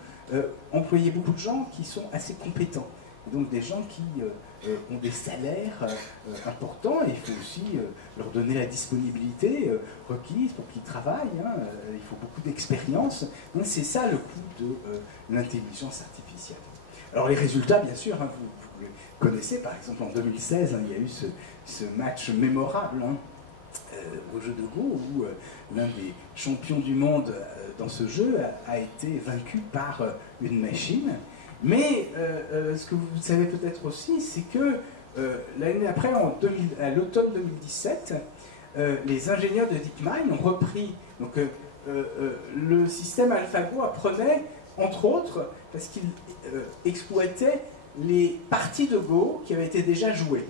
employer beaucoup de gens qui sont assez compétents. Et donc des gens qui ont des salaires importants, et il faut aussi leur donner la disponibilité requise pour qu'ils travaillent. Il faut beaucoup d'expérience. Donc c'est ça le coût de l'intelligence artificielle. Alors les résultats, bien sûr, vous connaissez, par exemple en 2016, il y a eu ce match mémorable au jeu de Go, où l'un des champions du monde dans ce jeu a été vaincu par une machine. Mais ce que vous savez peut-être aussi, c'est que l'année après, à l'automne 2017, les ingénieurs de DeepMind ont repris, donc le système AlphaGo apprenait, entre autres, parce qu'il exploitait les parties de Go qui avaient été déjà jouées.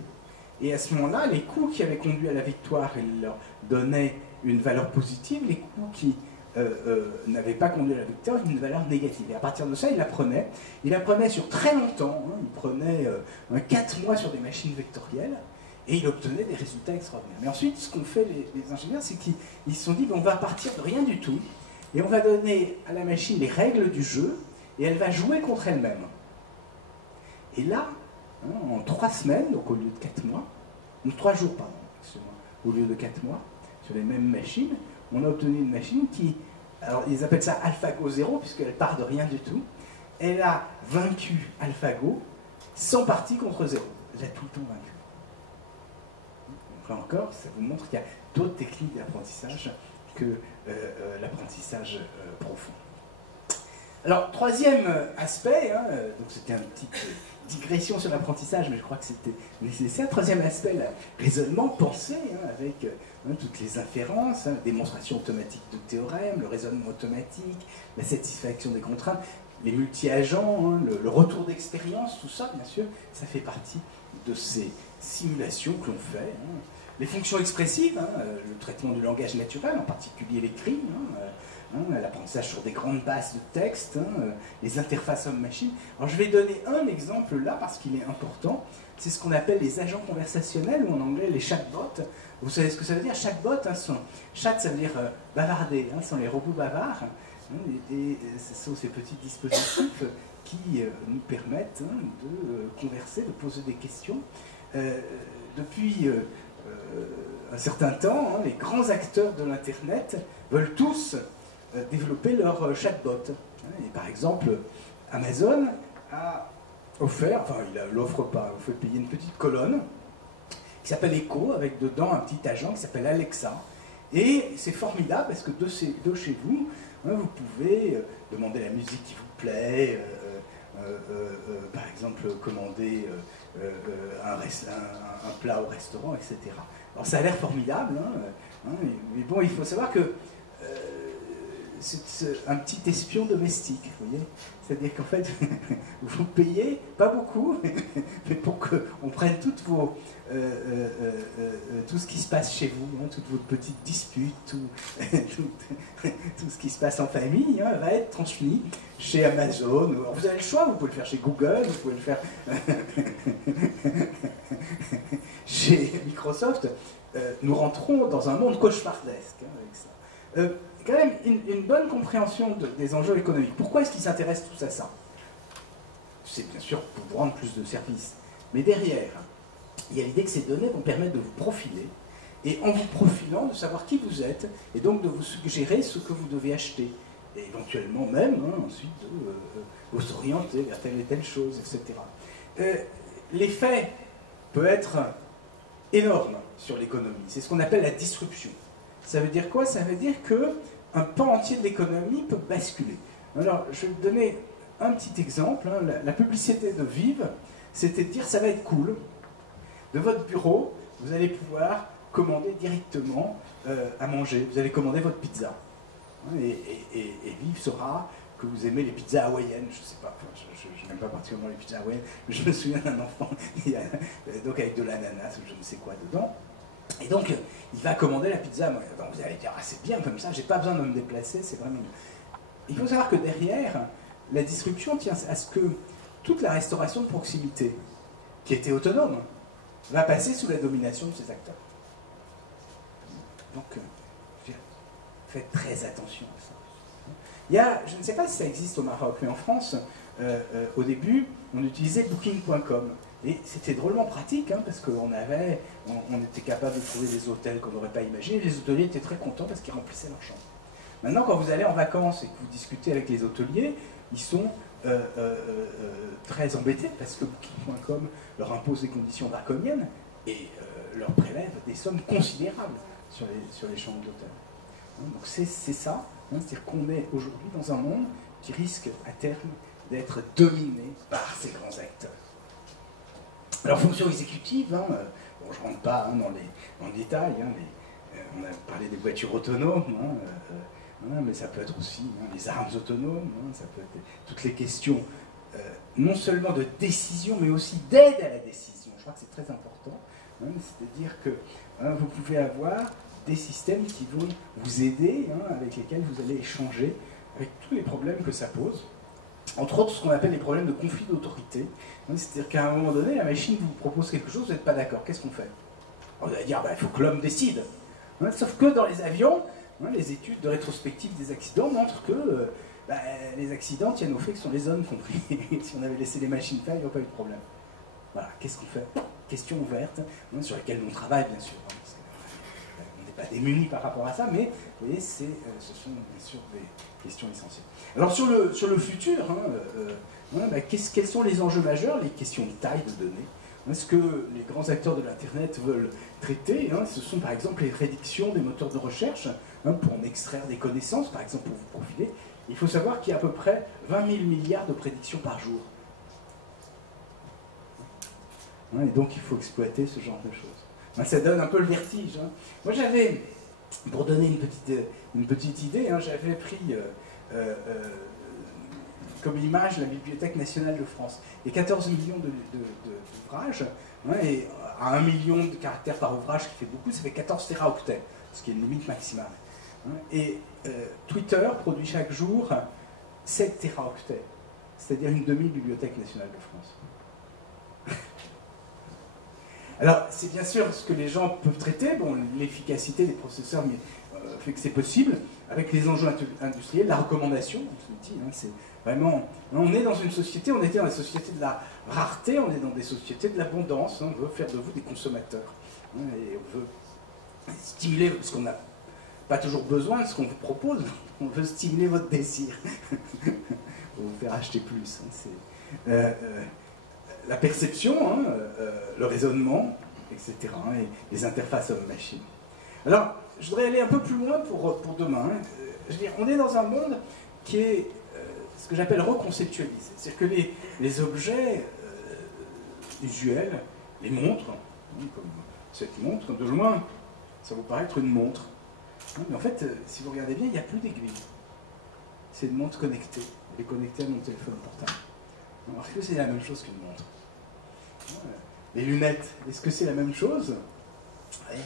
Et à ce moment-là, les coups qui avaient conduit à la victoire, il leur donnait une valeur positive, les coups qui n'avaient pas conduit à la victoire, une valeur négative. Et à partir de ça, il apprenait. Il apprenait sur très longtemps, hein, il prenait 4 mois sur des machines vectorielles, et il obtenait des résultats extraordinaires. Mais ensuite, ce qu'ont fait les ingénieurs, c'est qu'ils se sont dit, on va partir de rien du tout, et on va donner à la machine les règles du jeu, et elle va jouer contre elle-même. Et là, hein, en 3 semaines, donc au lieu de 4 mois, ou 3 jours, pardon, au lieu de 4 mois, sur les mêmes machines, on a obtenu une machine qui, alors ils appellent ça AlphaGo 0, puisqu'elle part de rien du tout. Elle a vaincu AlphaGo 100 parties contre 0. Elle a tout le temps vaincu. Donc là encore, ça vous montre qu'il y a d'autres techniques d'apprentissage que l'apprentissage profond. Alors, troisième aspect, hein, donc c'était une petite digression sur l'apprentissage, mais je crois que c'était nécessaire. Troisième aspect, le raisonnement pensé, hein, avec toutes les inférences, hein, démonstration automatique de théorèmes, le raisonnement automatique, la satisfaction des contraintes, les multi-agents, hein, le retour d'expérience, tout ça, bien sûr, ça fait partie de ces simulations que l'on fait. Hein. Les fonctions expressives, hein, le traitement du langage naturel, en particulier l'écrit, l'apprentissage sur des grandes bases de texte, les interfaces homme-machine. Alors je vais donner un exemple là parce qu'il est important. C'est ce qu'on appelle les agents conversationnels, ou en anglais les chatbots. Vous savez ce que ça veut dire, chatbot, hein, chat ça veut dire bavarder, hein, ce sont les robots bavards, hein, et ce sont ces petits dispositifs qui nous permettent de converser, de poser des questions. Depuis un certain temps, hein, les grands acteurs de l'Internet veulent tous développer leur chatbot. Et par exemple, Amazon a offert, enfin il ne l'offre pas, il faut payer une petite colonne qui s'appelle Echo, avec dedans un petit agent qui s'appelle Alexa. Et c'est formidable parce que de chez vous, hein, vous pouvez demander la musique qui vous plaît, par exemple commander un plat au restaurant, etc. Alors ça a l'air formidable, hein, mais bon, il faut savoir que c'est un petit espion domestique, vous voyez. C'est-à-dire qu'en fait, vous payez, pas beaucoup, mais pour qu'on prenne toutes vos, tout ce qui se passe chez vous, hein, toutes vos petites disputes, tout ce qui se passe en famille, hein, va être transmis chez Amazon. Vous avez le choix, vous pouvez le faire chez Google, vous pouvez le faire chez Microsoft. Nous rentrons dans un monde cauchemardesque, hein, avec ça. Quand même une bonne compréhension des enjeux économiques. Pourquoi est-ce qu'ils s'intéressent tous à ça? C'est bien sûr pour vous rendre plus de services. Mais derrière, il y a l'idée que ces données vont permettre de vous profiler, et en vous profilant, de savoir qui vous êtes, et donc de vous suggérer ce que vous devez acheter. Et éventuellement même, hein, ensuite, de vous orienter vers telle et telle chose, etc. L'effet peut être énorme sur l'économie. C'est ce qu'on appelle la disruption. Ça veut dire quoi? Ça veut dire qu'un pan entier de l'économie peut basculer. Alors, je vais vous donner un petit exemple. Hein. La publicité de Vive, c'était de dire ça va être cool. De votre bureau, vous allez pouvoir commander directement à manger. Vous allez commander votre pizza. Hein, et Vive saura que vous aimez les pizzas hawaïennes. Je ne sais pas, je n'aime pas particulièrement les pizzas hawaïennes, mais je me souviens d'un enfant, donc avec de l'ananas ou je ne sais quoi dedans. Et donc, il va commander la pizza. Donc vous allez dire, ah, c'est bien comme ça, j'ai pas besoin de me déplacer, c'est vraiment bien. Il faut savoir que derrière, la disruption tient à ce que toute la restauration de proximité, qui était autonome, va passer sous la domination de ces acteurs. Donc, faites très attention à ça. Il y a, je ne sais pas si ça existe au Maroc, mais en France, au début, on utilisait Booking.com. Et c'était drôlement pratique, hein, parce qu'on était capable de trouver des hôtels qu'on n'aurait pas imaginés. Les hôteliers étaient très contents parce qu'ils remplissaient leurs chambres. Maintenant, quand vous allez en vacances et que vous discutez avec les hôteliers, ils sont très embêtés parce que Booking.com leur impose des conditions draconiennes et leur prélève des sommes considérables sur les chambres d'hôtel. Hein, donc c'est ça, hein, c'est-à-dire qu'on est aujourd'hui dans un monde qui risque à terme d'être dominé par ces grands acteurs. Alors, fonction exécutive, hein, bon, je ne rentre pas hein, dans le détail, hein, on a parlé des voitures autonomes, hein, mais ça peut être aussi les armes autonomes, ça peut être toutes les questions non seulement de décision, mais aussi d'aide à la décision. Je crois que c'est très important. C'est-à-dire que vous pouvez avoir des systèmes qui vont vous aider, avec lesquels vous allez échanger avec tous les problèmes que ça pose. Entre autres, ce qu'on appelle les problèmes de conflit d'autorité. C'est-à-dire qu'à un moment donné, la machine vous propose quelque chose, vous n'êtes pas d'accord. Qu'est-ce qu'on fait? On va dire, il faut que l'homme décide. Sauf que dans les avions, les études de rétrospective des accidents montrent que les accidents tiennent au fait que ce sont les hommes qui ont pris. Si on avait laissé les machines faire, il n'y aurait pas eu de problème. Voilà, qu'est-ce qu'on fait? Question ouverte, sur laquelle on travaille bien sûr. Parce on n'est pas démunis par rapport à ça, mais vous voyez, ce sont bien sûr des questions essentielles. Alors sur le futur, quels sont les enjeux majeurs, les questions de taille de données? Ce que les grands acteurs de l'Internet veulent traiter, ce sont par exemple les prédictions des moteurs de recherche, pour en extraire des connaissances, par exemple pour vous profiler. Il faut savoir qu'il y a à peu près 20 000 milliards de prédictions par jour. Et donc il faut exploiter ce genre de choses. Ça donne un peu le vertige. Moi j'avais, pour donner une petite idée, j'avais pris comme image la Bibliothèque nationale de France. Il y a 14 millions d'ouvrages, et à 1 million de caractères par ouvrage, qui fait beaucoup, ça fait 14 téraoctets, ce qui est une limite maximale. Et Twitter produit chaque jour 7 téraoctets, c'est-à-dire une demi-bibliothèque nationale de France. Alors, c'est bien sûr ce que les gens peuvent traiter. Bon, l'efficacité des processeurs fait que c'est possible. Avec les enjeux industriels, la recommandation, c'est vraiment... On est dans une société, on était dans la société de la rareté, on est dans des sociétés de l'abondance. On veut faire de vous des consommateurs. Et on veut stimuler, parce qu'on n'a pas toujours besoin de ce qu'on vous propose, on veut stimuler votre désir. Pour vous faire acheter plus. La perception, le raisonnement, etc. Et les interfaces homme-machine. Alors, je voudrais aller un peu plus loin pour demain. Je veux dire, on est dans un monde qui est ce que j'appelle reconceptualisé. C'est-à-dire que les objets usuels, les montres, comme cette montre, de loin, ça vous paraît être une montre. Mais en fait, si vous regardez bien, il n'y a plus d'aiguille. C'est une montre connectée. Elle est connectée à mon téléphone portable. Alors, est-ce que c'est la même chose qu'une montre? Les lunettes, est-ce que c'est la même chose? Ouais,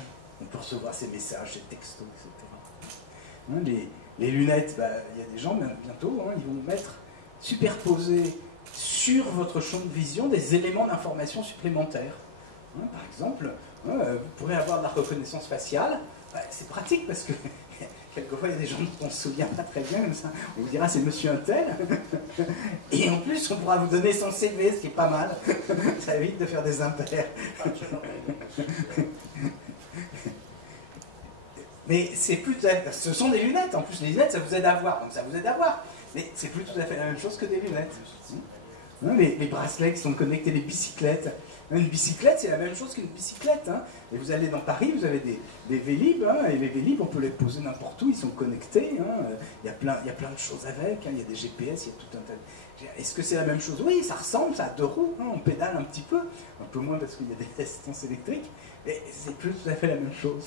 on peut recevoir ces messages, ces textos, etc. Les lunettes, il y a des gens, bientôt, ils vont mettre, superposer sur votre champ de vision des éléments d'information supplémentaires. Par exemple, vous pourrez avoir de la reconnaissance faciale. C'est pratique parce que quelquefois il y a des gens dont on ne se souvient pas très bien, comme ça. On vous dira c'est monsieur untel. Et en plus on pourra vous donner son CV, ce qui est pas mal. Ça évite de faire des impairs. Mais c'est plus ce sont des lunettes. En plus les lunettes ça vous aide à voir, donc ça vous aide à voir. Mais c'est plus tout à fait la même chose que des lunettes. Les bracelets qui sont connectés, les bicyclettes. Une bicyclette, c'est la même chose qu'une bicyclette. Et vous allez dans Paris, vous avez des Vélib, et les Vélib, on peut les poser n'importe où, ils sont connectés. Il y a plein de choses avec, il y a des GPS, il y a tout un tas de... Est-ce que c'est la même chose? Oui, ça ressemble, ça a deux roues, on pédale un petit peu, un peu moins parce qu'il y a des assistances électriques, mais c'est plus tout à fait la même chose.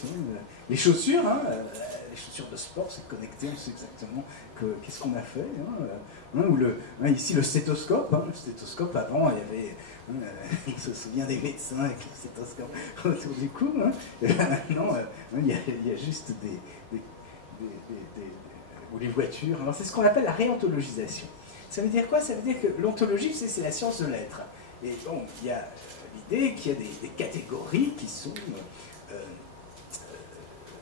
Les chaussures, les chaussures de sport, c'est connecté, on sait exactement qu'est-ce qu'on a fait. Ou ici le stéthoscope, le stéthoscope avant, il y avait... on se souvient des médecins avec le stéthoscope autour du cou. Et maintenant, il y a juste ou les voitures. Alors c'est ce qu'on appelle la réontologisation. Ça veut dire quoi? Ça veut dire que l'ontologie, c'est la science de l'être. Et donc, il y a l'idée qu'il y a des catégories qui sont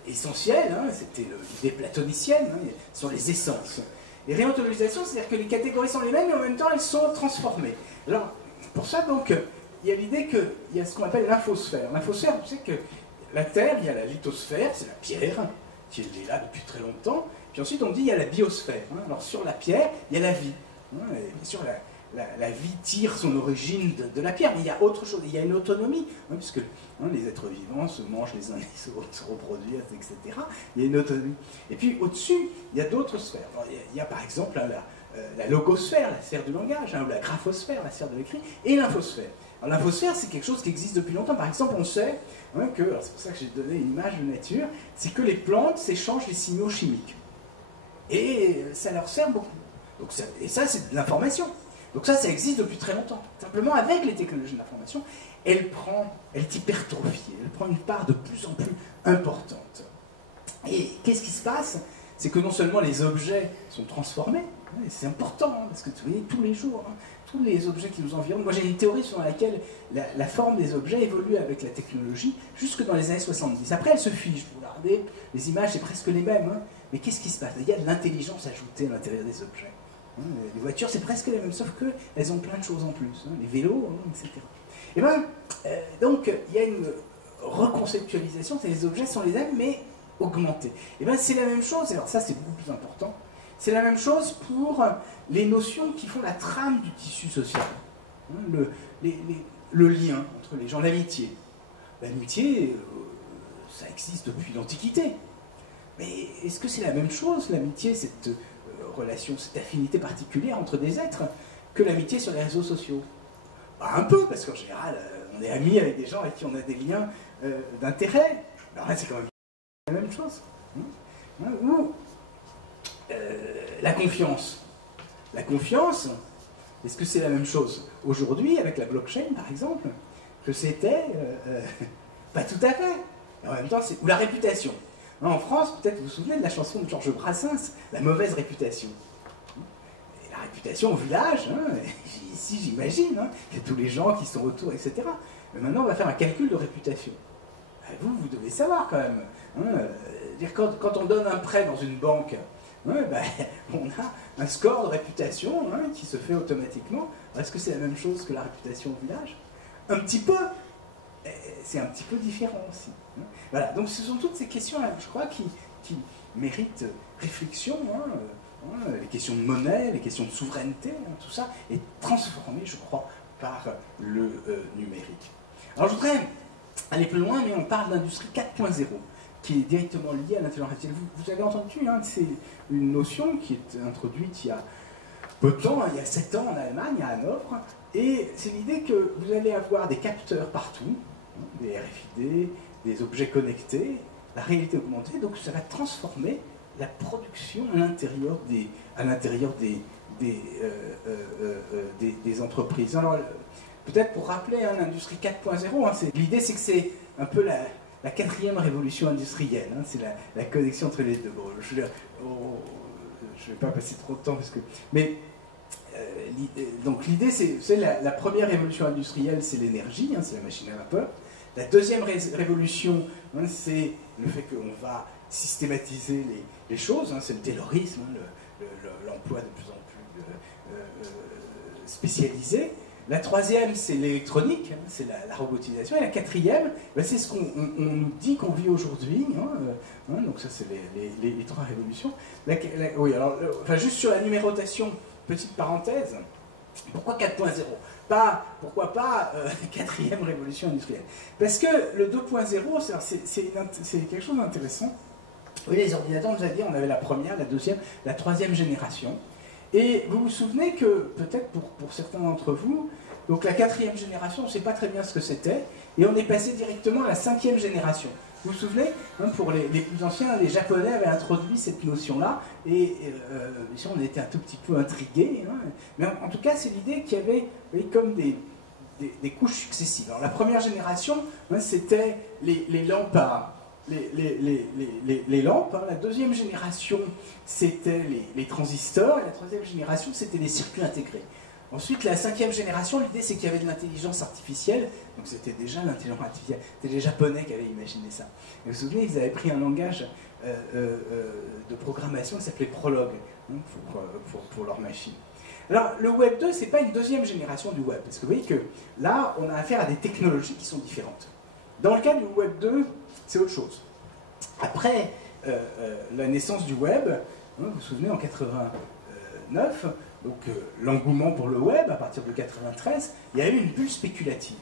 essentielles. C'était l'idée platonicienne, ce sont les essences. Et réontologisation, c'est-à-dire que les catégories sont les mêmes, mais en même temps, elles sont transformées. Alors, pour ça, donc, il y a l'idée qu'il y a ce qu'on appelle l'infosphère. L'infosphère, vous savez que la Terre, il y a la lithosphère, c'est la pierre, qui est là depuis très longtemps. Puis ensuite, on dit il y a la biosphère. Alors, sur la pierre, il y a la vie. Et bien sûr, la vie tire son origine de la pierre, mais il y a autre chose, il y a une autonomie, puisque les êtres vivants se mangent les uns les autres, se reproduisent, etc. Il y a une autonomie. Et puis, au-dessus, il y a d'autres sphères. Alors, il y a par exemple la logosphère, la sphère du langage, ou la graphosphère, la sphère de l'écrit, et l'infosphère. Alors l'infosphère, c'est quelque chose qui existe depuis longtemps. Par exemple, on sait que, alors c'est pour ça que j'ai donné une image de nature, c'est que les plantes s'échangent les signaux chimiques. Et ça leur sert beaucoup. Donc et ça, c'est de l'information. Donc ça existe depuis très longtemps. Simplement, avec les technologies de l'information, elle est hypertrophiée, elle prend une part de plus en plus importante. Et qu'est-ce qui se passe? C'est que non seulement les objets sont transformés, et c'est important, hein, parce que vous voyez, tous les jours, hein, tous les objets qui nous environnent, moi j'ai une théorie selon laquelle la forme des objets évolue avec la technologie jusque dans les années 70. Après, elle se fige. Vous regardez, les images, c'est presque les mêmes. Hein, mais qu'est-ce qui se passe? Il y a de l'intelligence ajoutée à l'intérieur des objets. Les voitures, c'est presque les mêmes, sauf qu'elles ont plein de choses en plus. Hein, les vélos, etc. Et bien, donc, il y a une reconceptualisation, les objets sont les mêmes, mais augmentés. Et bien, c'est la même chose, alors ça, c'est beaucoup plus important, c'est la même chose pour les notions qui font la trame du tissu social. Hein, le lien entre les gens, l'amitié. L'amitié, ça existe depuis l'Antiquité. Mais est-ce que c'est la même chose, l'amitié, cette relation, cette affinité particulière entre des êtres, que l'amitié sur les réseaux sociaux? Bah, un peu, parce qu'en général, on est amis avec des gens avec qui on a des liens d'intérêt. Alors là, c'est quand même la même chose. Ou la confiance. La confiance, est-ce que c'est la même chose aujourd'hui, avec la blockchain, par exemple, que c'était pas tout à fait. Et en même temps, ou la réputation. En France, peut-être vous vous souvenez de la chanson de Georges Brassens, La mauvaise réputation. Et la réputation au village, hein, ici j'imagine, hein, il y a tous les gens qui sont autour, etc. Mais maintenant, on va faire un calcul de réputation. Vous devez savoir quand même. Hein, quand on donne un prêt dans une banque, hein, on a un score de réputation hein, qui se fait automatiquement. Est-ce que c'est la même chose que la réputation au village? Un petit peu. C'est un petit peu différent aussi. Voilà, donc ce sont toutes ces questions, je crois, qui méritent réflexion. Les questions de monnaie, les questions de souveraineté, tout ça est transformé, je crois, par le numérique. Alors je voudrais aller plus loin, mais on parle d'industrie 4.0, qui est directement liée à l'intelligence artificielle. Vous avez entendu, hein, c'est une notion qui est introduite il y a peu de temps, il y a 7 ans en Allemagne, à Hanovre, et c'est l'idée que vous allez avoir des capteurs partout, des RFID, des objets connectés, la réalité augmentée, donc ça va transformer la production à l'intérieur des entreprises. Alors, peut-être pour rappeler hein, l'industrie 4.0, hein, l'idée c'est que c'est un peu la quatrième révolution industrielle, hein, c'est la connexion entre les deux. Bon, je ne vais pas passer trop de temps, parce que... Mais, donc l'idée c'est la première révolution industrielle, c'est l'énergie, hein, c'est la machine à vapeur. La deuxième révolution, hein, c'est le fait qu'on va systématiser les choses, hein, c'est le taylorisme, hein, l'emploi de plus en plus spécialisé. La troisième, c'est l'électronique, hein, c'est la robotisation. Et la quatrième, ben, c'est ce qu'on nous dit qu'on vit aujourd'hui. Hein, donc ça, c'est les trois révolutions. Oui, alors, enfin, juste sur la numérotation, petite parenthèse, pourquoi 4.0 ? Pourquoi pas quatrième révolution industrielle? Parce que le 2.0, c'est quelque chose d'intéressant. Vous voyez, les ordinateurs, on nous a dit, on avait la première, la deuxième, la troisième génération. Et vous vous souvenez que, peut-être pour certains d'entre vous, donc la quatrième génération, on ne sait pas très bien ce que c'était, et on est passé directement à la cinquième génération. Vous vous souvenez, hein, pour les plus anciens, les Japonais avaient introduit cette notion-là, et on était un tout petit peu intrigués. Hein, mais en tout cas, c'est l'idée qu'il y avait, vous voyez, comme des couches successives. Alors la première génération, hein, c'était les lampes les lampes. Hein. La deuxième génération, c'était les transistors, et la troisième génération, c'était les circuits intégrés. Ensuite, la cinquième génération, l'idée c'est qu'il y avait de l'intelligence artificielle, donc c'était déjà l'intelligence artificielle, c'était les Japonais qui avaient imaginé ça. Et vous vous souvenez, ils avaient pris un langage de programmation qui s'appelait Prolog, hein, pour leur machine. Alors, le Web 2, c'est pas une deuxième génération du Web, parce que vous voyez que là, on a affaire à des technologies qui sont différentes. Dans le cas du Web 2, c'est autre chose. Après la naissance du Web, hein, vous vous souvenez, en 89, donc l'engouement pour le web, à partir de 93, il y a eu une bulle spéculative.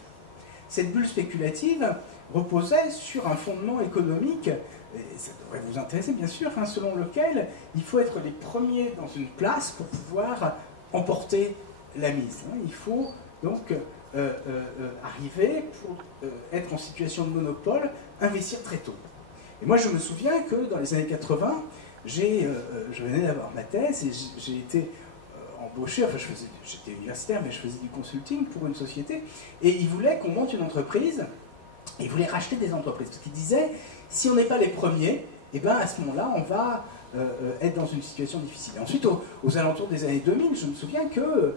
Cette bulle spéculative reposait sur un fondement économique, et ça devrait vous intéresser bien sûr, hein, selon lequel il faut être les premiers dans une place pour pouvoir emporter la mise. Hein. Il faut donc arriver, pour être en situation de monopole, investir très tôt. Et moi je me souviens que dans les années 80, je venais d'avoir ma thèse et j'ai été embauché, enfin j'étais universitaire, mais je faisais du consulting pour une société, et ils voulaient qu'on monte une entreprise, et ils voulaient racheter des entreprises, parce qu'ils disaient, si on n'est pas les premiers, et ben à ce moment-là, on va être dans une situation difficile. Et ensuite, aux alentours des années 2000, je me souviens que,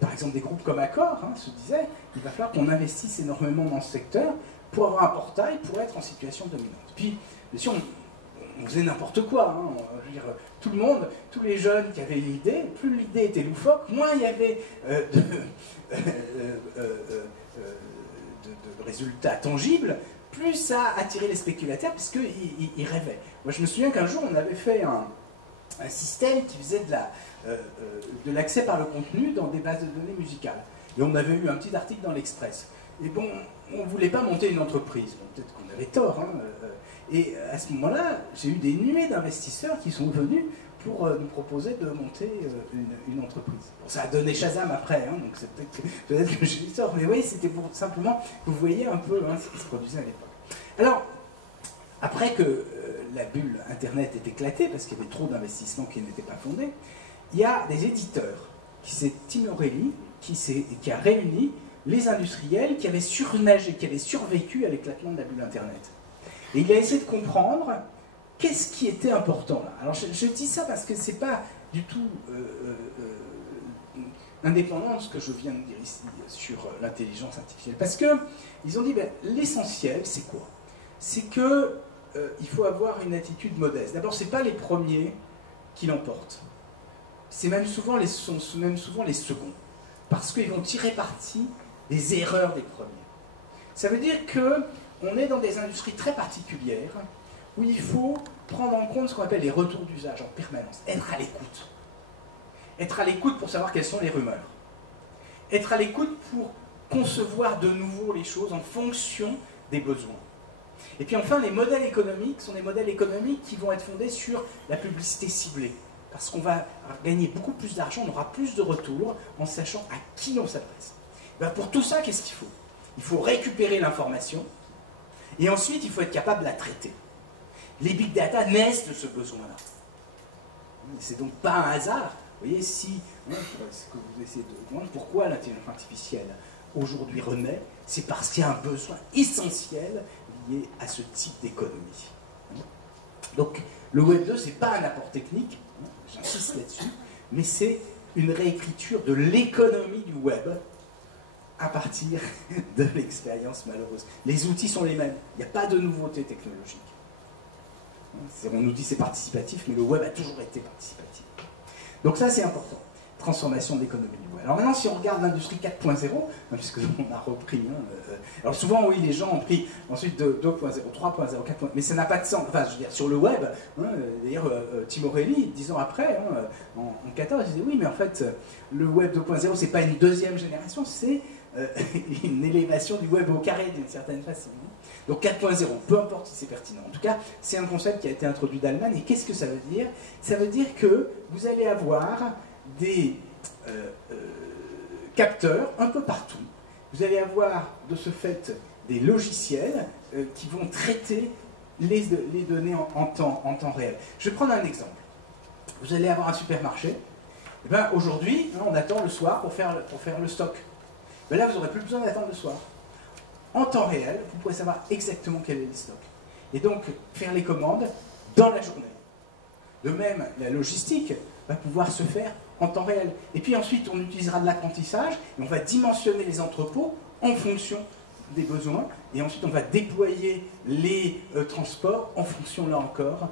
par exemple, des groupes comme Accor se disaient, il va falloir qu'on investisse énormément dans ce secteur pour avoir un portail, pour être en situation dominante. Puis, bien sûr, on faisait n'importe quoi. Je veux dire, tout le monde, tous les jeunes qui avaient une idée, plus l'idée était loufoque, moins il y avait de résultats tangibles, plus ça attirait les spéculateurs, puisqu'ils rêvaient. Moi, je me souviens qu'un jour, on avait fait un système qui faisait de l'accès par le contenu dans des bases de données musicales. Et on avait eu un petit article dans l'Express. Et bon, on ne voulait pas monter une entreprise. Bon, peut-être qu'on avait tort. Et à ce moment-là, j'ai eu des nuées d'investisseurs qui sont venus pour nous proposer de monter une entreprise. Bon, ça a donné Shazam après, donc c'est peut-être que j'ai eu tort. Mais oui, c'était pour simplement que vous voyez un peu ce qui se produisait à l'époque. Alors, après que la bulle Internet est éclatée, parce qu'il y avait trop d'investissements qui n'étaient pas fondés, il y a des éditeurs, c'est Tim O'Reilly, qui a réuni les industriels qui avaient surnagé, qui avaient survécu à l'éclatement de la bulle Internet. Et il a essayé de comprendre qu'est-ce qui était important là. Alors je dis ça parce que c'est pas du tout indépendant de ce que je viens de dire ici sur l'intelligence artificielle. Parce qu'ils ont dit, l'essentiel, c'est quoi? C'est que il faut avoir une attitude modeste. D'abord, c'est pas les premiers qui l'emportent. C'est même souvent les seconds. Parce qu'ils vont tirer parti des erreurs des premiers. Ça veut dire qu'on est dans des industries très particulières où il faut prendre en compte ce qu'on appelle les retours d'usage en permanence. Être à l'écoute. Être à l'écoute pour savoir quelles sont les rumeurs. Être à l'écoute pour concevoir de nouveau les choses en fonction des besoins. Et puis enfin, les modèles économiques sont des modèles économiques qui vont être fondés sur la publicité ciblée. Parce qu'on va gagner beaucoup plus d'argent, on aura plus de retours en sachant à qui on s'adresse. Pour tout ça, qu'est-ce qu'il faut? Il faut récupérer l'information et ensuite il faut être capable de la traiter. Les big data naissent de ce besoin-là. C'est donc pas un hasard. Vous voyez, ce que vous essayez de comprendre, pourquoi l'intelligence artificielle aujourd'hui renaît, c'est parce qu'il y a un besoin essentiel lié à ce type d'économie. Donc le Web 2, c'est pas un apport technique, j'insiste là-dessus, mais c'est une réécriture de l'économie du Web à partir de l'expérience malheureuse. Les outils sont les mêmes, il n'y a pas de nouveauté technologique. On nous dit c'est participatif, mais le Web a toujours été participatif. Donc ça c'est important, transformation de l'économie du Web. Alors maintenant si on regarde l'industrie 4.0, puisque on a repris, alors souvent oui les gens ont pris ensuite 2.0, 3.0, 4.0, mais ça n'a pas de sens, enfin je veux dire sur le Web, d'ailleurs Tim O'Reilly, 10 ans après, en 14, il disait oui mais en fait le Web 2.0 c'est pas une deuxième génération, c'est une élévation du Web au carré d'une certaine façon. Donc 4.0, peu importe si c'est pertinent. En tout cas, c'est un concept qui a été introduit d'Allemagne. Et qu'est-ce que ça veut dire? Ça veut dire que vous allez avoir des capteurs un peu partout. Vous allez avoir de ce fait des logiciels qui vont traiter les données en temps réel. Je vais prendre un exemple. Vous allez avoir un supermarché. Aujourd'hui, on attend le soir pour faire le stock. Là, vous n'aurez plus besoin d'attendre le soir. En temps réel, vous pourrez savoir exactement quel est le stock. Et donc, faire les commandes dans la journée. De même, la logistique va pouvoir se faire en temps réel. Et puis ensuite, on utilisera de l'apprentissage et on va dimensionner les entrepôts en fonction des besoins. Et ensuite, on va déployer les transports en fonction, là encore,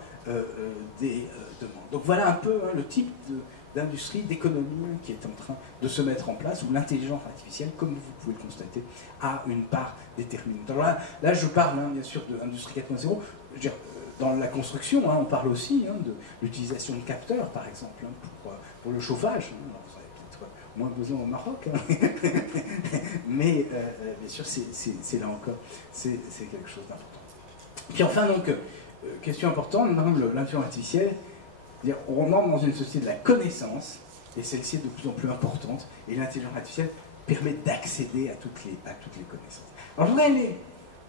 des demandes. Donc voilà un peu le type d'industrie, d'économie qui est en train de se mettre en place, où l'intelligence artificielle, comme vous pouvez le constater, a une part déterminante. Alors là je parle bien sûr de l'industrie 4.0, dans la construction, on parle aussi de l'utilisation de capteurs, par exemple, pour le chauffage. Alors, vous avez peut-être moins besoin au Maroc, mais bien sûr, c'est là encore, c'est quelque chose d'important. Puis enfin, donc, question importante, l'intelligence artificielle, on rentre dans une société de la connaissance, et celle-ci est de plus en plus importante, et l'intelligence artificielle permet d'accéder à toutes les connaissances. Alors je voudrais aller...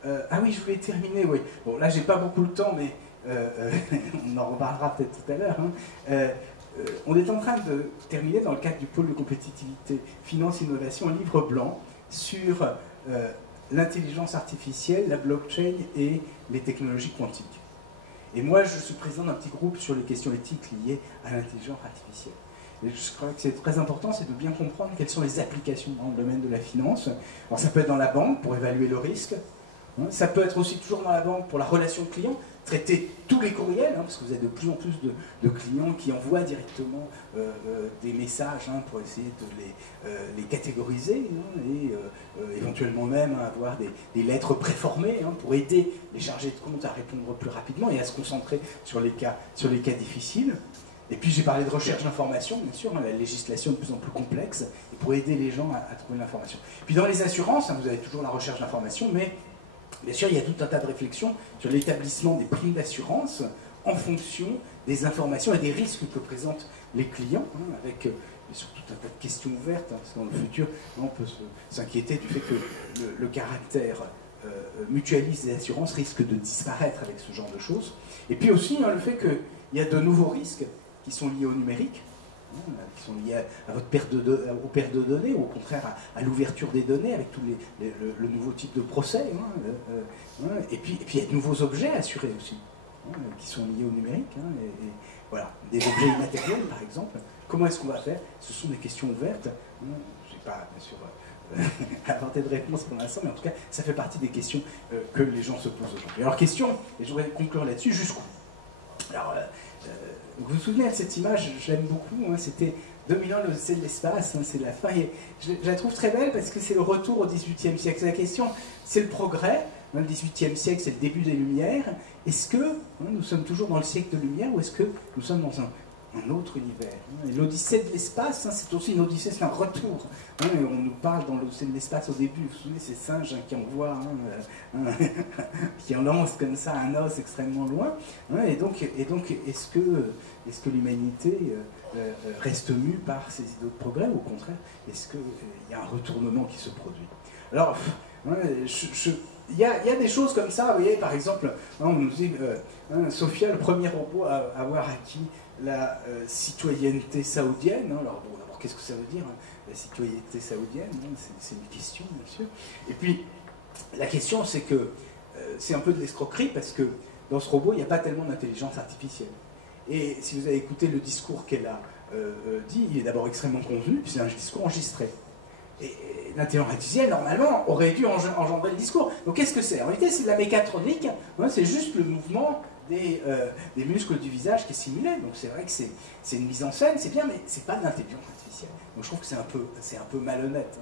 je voulais terminer, oui. Bon, là, j'ai pas beaucoup de temps, mais on en reparlera peut-être tout à l'heure, on est en train de terminer dans le cadre du pôle de compétitivité finance-innovation un livre blanc sur l'intelligence artificielle, la blockchain et les technologies quantiques. Et moi, je suis président d'un petit groupe sur les questions éthiques liées à l'intelligence artificielle. Et je crois que c'est très important, c'est de bien comprendre quelles sont les applications dans le domaine de la finance. Alors ça peut être dans la banque pour évaluer le risque, ça peut être aussi toujours dans la banque pour la relation client, traiter tous les courriels, parce que vous avez de plus en plus de clients qui envoient directement des messages pour essayer de les catégoriser et éventuellement même avoir des lettres préformées pour aider les chargés de compte à répondre plus rapidement et à se concentrer sur les cas difficiles. Et puis j'ai parlé de recherche d'information, bien sûr, la législation de plus en plus complexe, et pour aider les gens à trouver l'information. Puis dans les assurances, vous avez toujours la recherche d'information, mais bien sûr, il y a tout un tas de réflexions sur l'établissement des primes d'assurance en fonction des informations et des risques que présentent les clients, avec surtout un tas de questions ouvertes, parce que dans le futur, on peut s'inquiéter du fait que le caractère mutualiste des assurances risque de disparaître avec ce genre de choses. Et puis aussi le fait qu'il y a de nouveaux risques qui sont liés au numérique, qui sont liés à votre perte aux pertes de données, ou au contraire à l'ouverture des données avec tout le nouveau type de procès. Et puis il y a de nouveaux objets assurés aussi, qui sont liés au numérique. Et voilà, des objets immatériels par exemple. Comment est-ce qu'on va faire? Ce sont des questions ouvertes. Je ne vais pas, bien sûr, apporter de réponse pour l'instant, mais en tout cas, ça fait partie des questions que les gens se posent aujourd'hui. Alors, question, et je voudrais conclure là-dessus, jusqu'où? Alors, vous vous souvenez de cette image, je l'aime beaucoup, c'était 2001, l'Odyssée de l'espace, c'est la fin, et je la trouve très belle parce que c'est le retour au XVIIIe siècle. La question, c'est le progrès, le XVIIIe siècle, c'est le début des Lumières. Est-ce que nous sommes toujours dans le siècle de Lumière ou est-ce que nous sommes dans un autre univers? L'Odyssée de l'espace, c'est aussi une odyssée, c'est un retour. On nous parle dans l'Odyssée de l'espace au début, vous vous souvenez, ces singes qui envoient, qui en lancent comme ça un os extrêmement loin. Et donc est-ce que l'humanité reste mue par ces idées de progrès, ou au contraire, est-ce qu'il y a un retournement qui se produit? Alors, il y a des choses comme ça, vous voyez, par exemple, on nous dit, Sophia, le premier robot à avoir acquis la citoyenneté saoudienne. Alors, bon, d'abord, qu'est-ce que ça veut dire, la citoyenneté saoudienne? C'est une question, bien sûr. Et puis, la question, c'est que c'est un peu de l'escroquerie, parce que dans ce robot, il n'y a pas tellement d'intelligence artificielle. Et si vous avez écouté le discours qu'elle a dit, il est d'abord extrêmement convenu, puis c'est un discours enregistré. Et l'intelligence artificielle, normalement, aurait dû engendrer le discours. Donc qu'est-ce que c'est? En réalité, c'est de la mécatronique, c'est juste le mouvement des muscles du visage qui est simulé. Donc c'est vrai que c'est une mise en scène, c'est bien, mais c'est pas de l'intelligence artificielle. Donc je trouve que c'est un peu malhonnête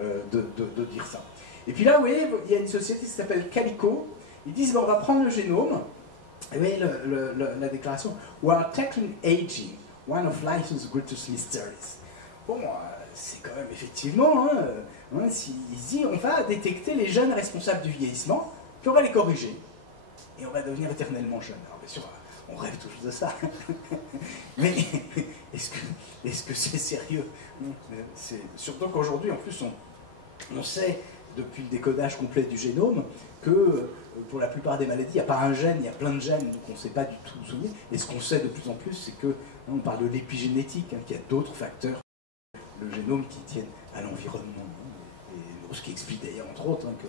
de dire ça. Et puis là, vous voyez, il y a une société qui s'appelle Calico. Ils disent, bon, on va prendre le génome. Et vous voyez la déclaration, We are tackling aging, one of life's greatest mysteries. Bon, c'est quand même effectivement, s'ils disent, on va détecter les gènes responsables du vieillissement, puis on va les corriger. Et on va devenir éternellement jeune. Alors bien sûr, on rêve toujours de ça. Mais est-ce que c'est sérieux? Surtout qu'aujourd'hui, en plus, on sait, depuis le décodage complet du génome, que pour la plupart des maladies, il n'y a pas un gène, il y a plein de gènes, donc on ne sait pas du tout où souvenir. Et ce qu'on sait de plus en plus, c'est que, on parle de l'épigénétique, qu'il y a d'autres facteurs, le génome, qui tiennent à l'environnement. Et ce qui explique d'ailleurs, entre autres, que